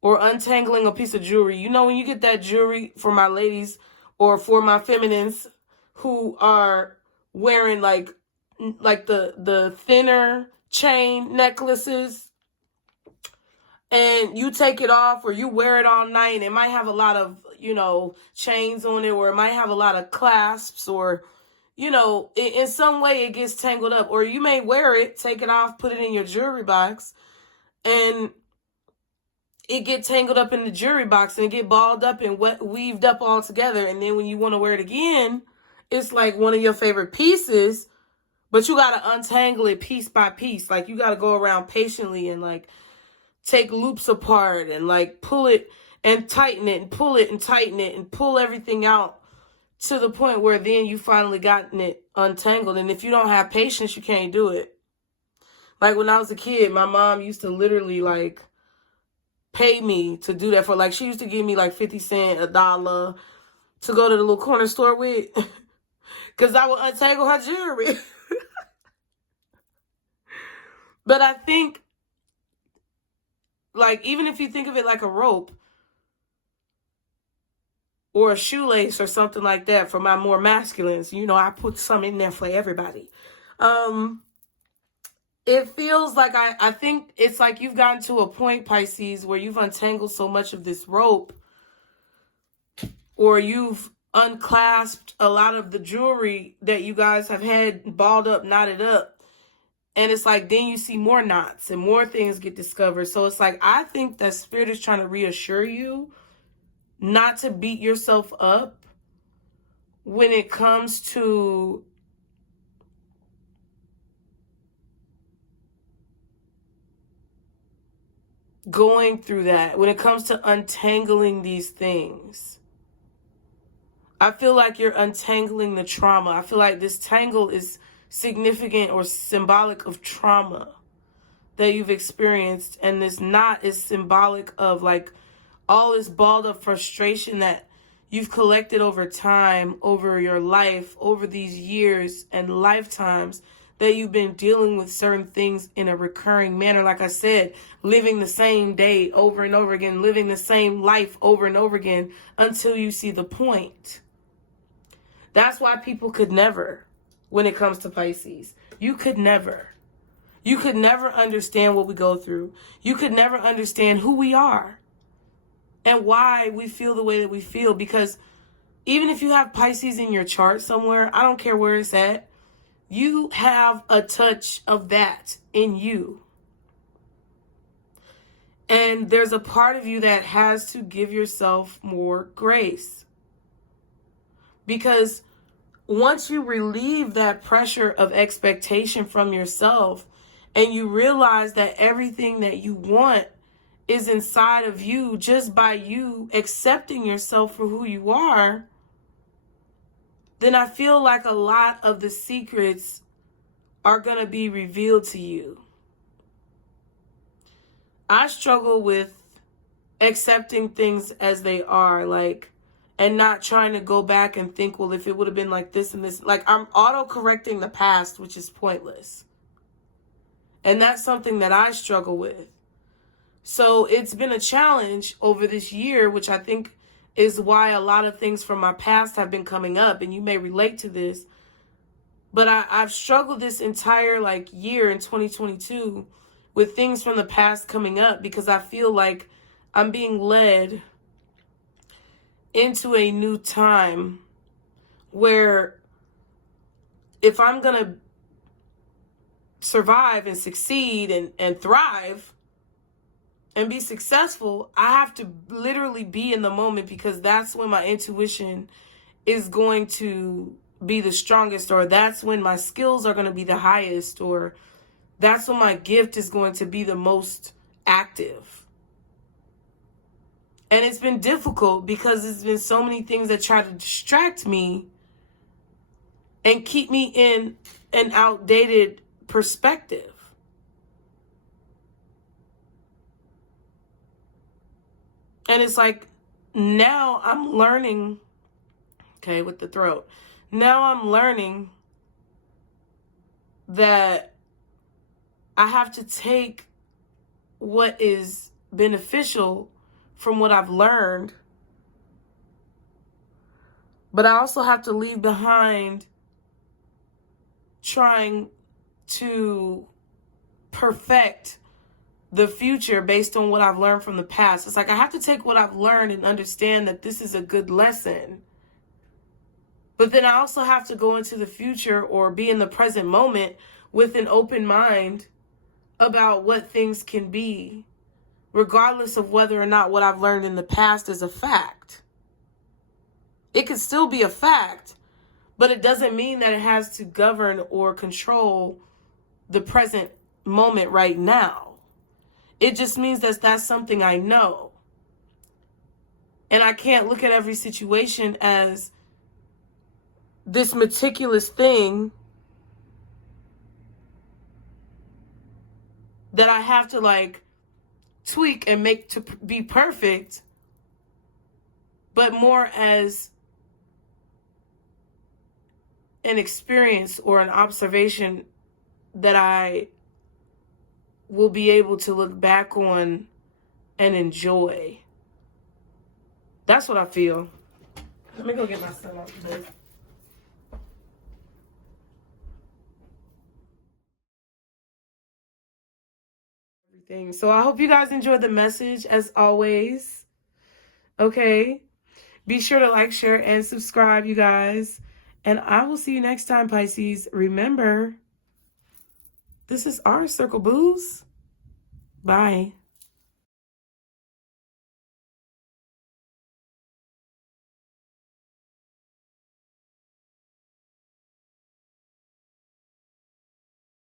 or untangling a piece of jewelry. You know, when you get that jewelry, for my ladies or for my feminines who are wearing like the thinner chain necklaces, and you take it off or you wear it all night, and it might have a lot of, you know, chains on it, or it might have a lot of clasps, or, you know, in some way it gets tangled up. Or you may wear it, take it off, put it in your jewelry box, and it get tangled up in the jewelry box and get balled up and weaved up all together. And then when you want to wear it again, it's like one of your favorite pieces, but you got to untangle it piece by piece. Like, you got to go around patiently and like take loops apart and like pull it and tighten it and pull it and tighten it and pull everything out to the point where then you finally gotten it untangled. And if you don't have patience, you can't do it. Like, when I was a kid, my mom used to literally like pay me to do that for, like, she used to give me like 50 cents, $1 to go to the little corner store with, because I would untangle her jewelry. But I think, like, even if you think of it like a rope or a shoelace or something like that, for my more masculines, you know, I put some in there for everybody. It feels like, I think it's like you've gotten to a point, Pisces, where you've untangled so much of this rope, or you've unclasped a lot of the jewelry that you guys have had balled up, knotted up. And it's like, then you see more knots and more things get discovered. So it's like, I think that Spirit is trying to reassure you not to beat yourself up when it comes to going through that, when it comes to untangling these things. I feel like you're untangling the trauma. I feel like this tangle is significant or symbolic of trauma that you've experienced, and this knot is symbolic of like all this balled up frustration that you've collected over time, over your life, over these years and lifetimes that you've been dealing with certain things in a recurring manner. Like I said, living the same day over and over again, living the same life over and over again until you see the point. That's why people could never, when it comes to Pisces, you could never understand what we go through. You could never understand who we are and why we feel the way that we feel. Because even if you have Pisces in your chart somewhere, I don't care where it's at, you have a touch of that in you. And there's a part of you that has to give yourself more grace. Because once you relieve that pressure of expectation from yourself and you realize that everything that you want is inside of you just by you accepting yourself for who you are, then I feel like a lot of the secrets are going to be revealed to you. I struggle with accepting things as they are, like, and not trying to go back and think, well, if it would have been like this and this, like, I'm auto-correcting the past, which is pointless. And that's something that I struggle with. So it's been a challenge over this year, which I think is why a lot of things from my past have been coming up, and you may relate to this. But I've struggled this entire like year in 2022 with things from the past coming up, because I feel like I'm being led into a new time where if I'm going to survive and succeed and thrive and be successful, I have to literally be in the moment, because that's when my intuition is going to be the strongest, or that's when my skills are going to be the highest, or that's when my gift is going to be the most active. And it's been difficult because there's been so many things that try to distract me and keep me in an outdated perspective. And it's like, now I'm learning, okay, with the throat. Now I'm learning that I have to take what is beneficial from what I've learned, but I also have to leave behind trying to perfect the future based on what I've learned from the past. It's like I have to take what I've learned and understand that this is a good lesson. But then I also have to go into the future or be in the present moment with an open mind about what things can be, regardless of whether or not what I've learned in the past is a fact. It could still be a fact, but it doesn't mean that it has to govern or control the present moment right now. It just means that that's something I know. And I can't look at every situation as this meticulous thing that I have to like tweak and make to be perfect, but more as an experience or an observation that I will be able to look back on and enjoy. That's what I feel. Let me go get my son off this. Everything. So I hope you guys enjoyed the message as always. Okay. Be sure to like, share, and subscribe, you guys. And I will see you next time, Pisces. Remember, this is our circle, booze. Bye.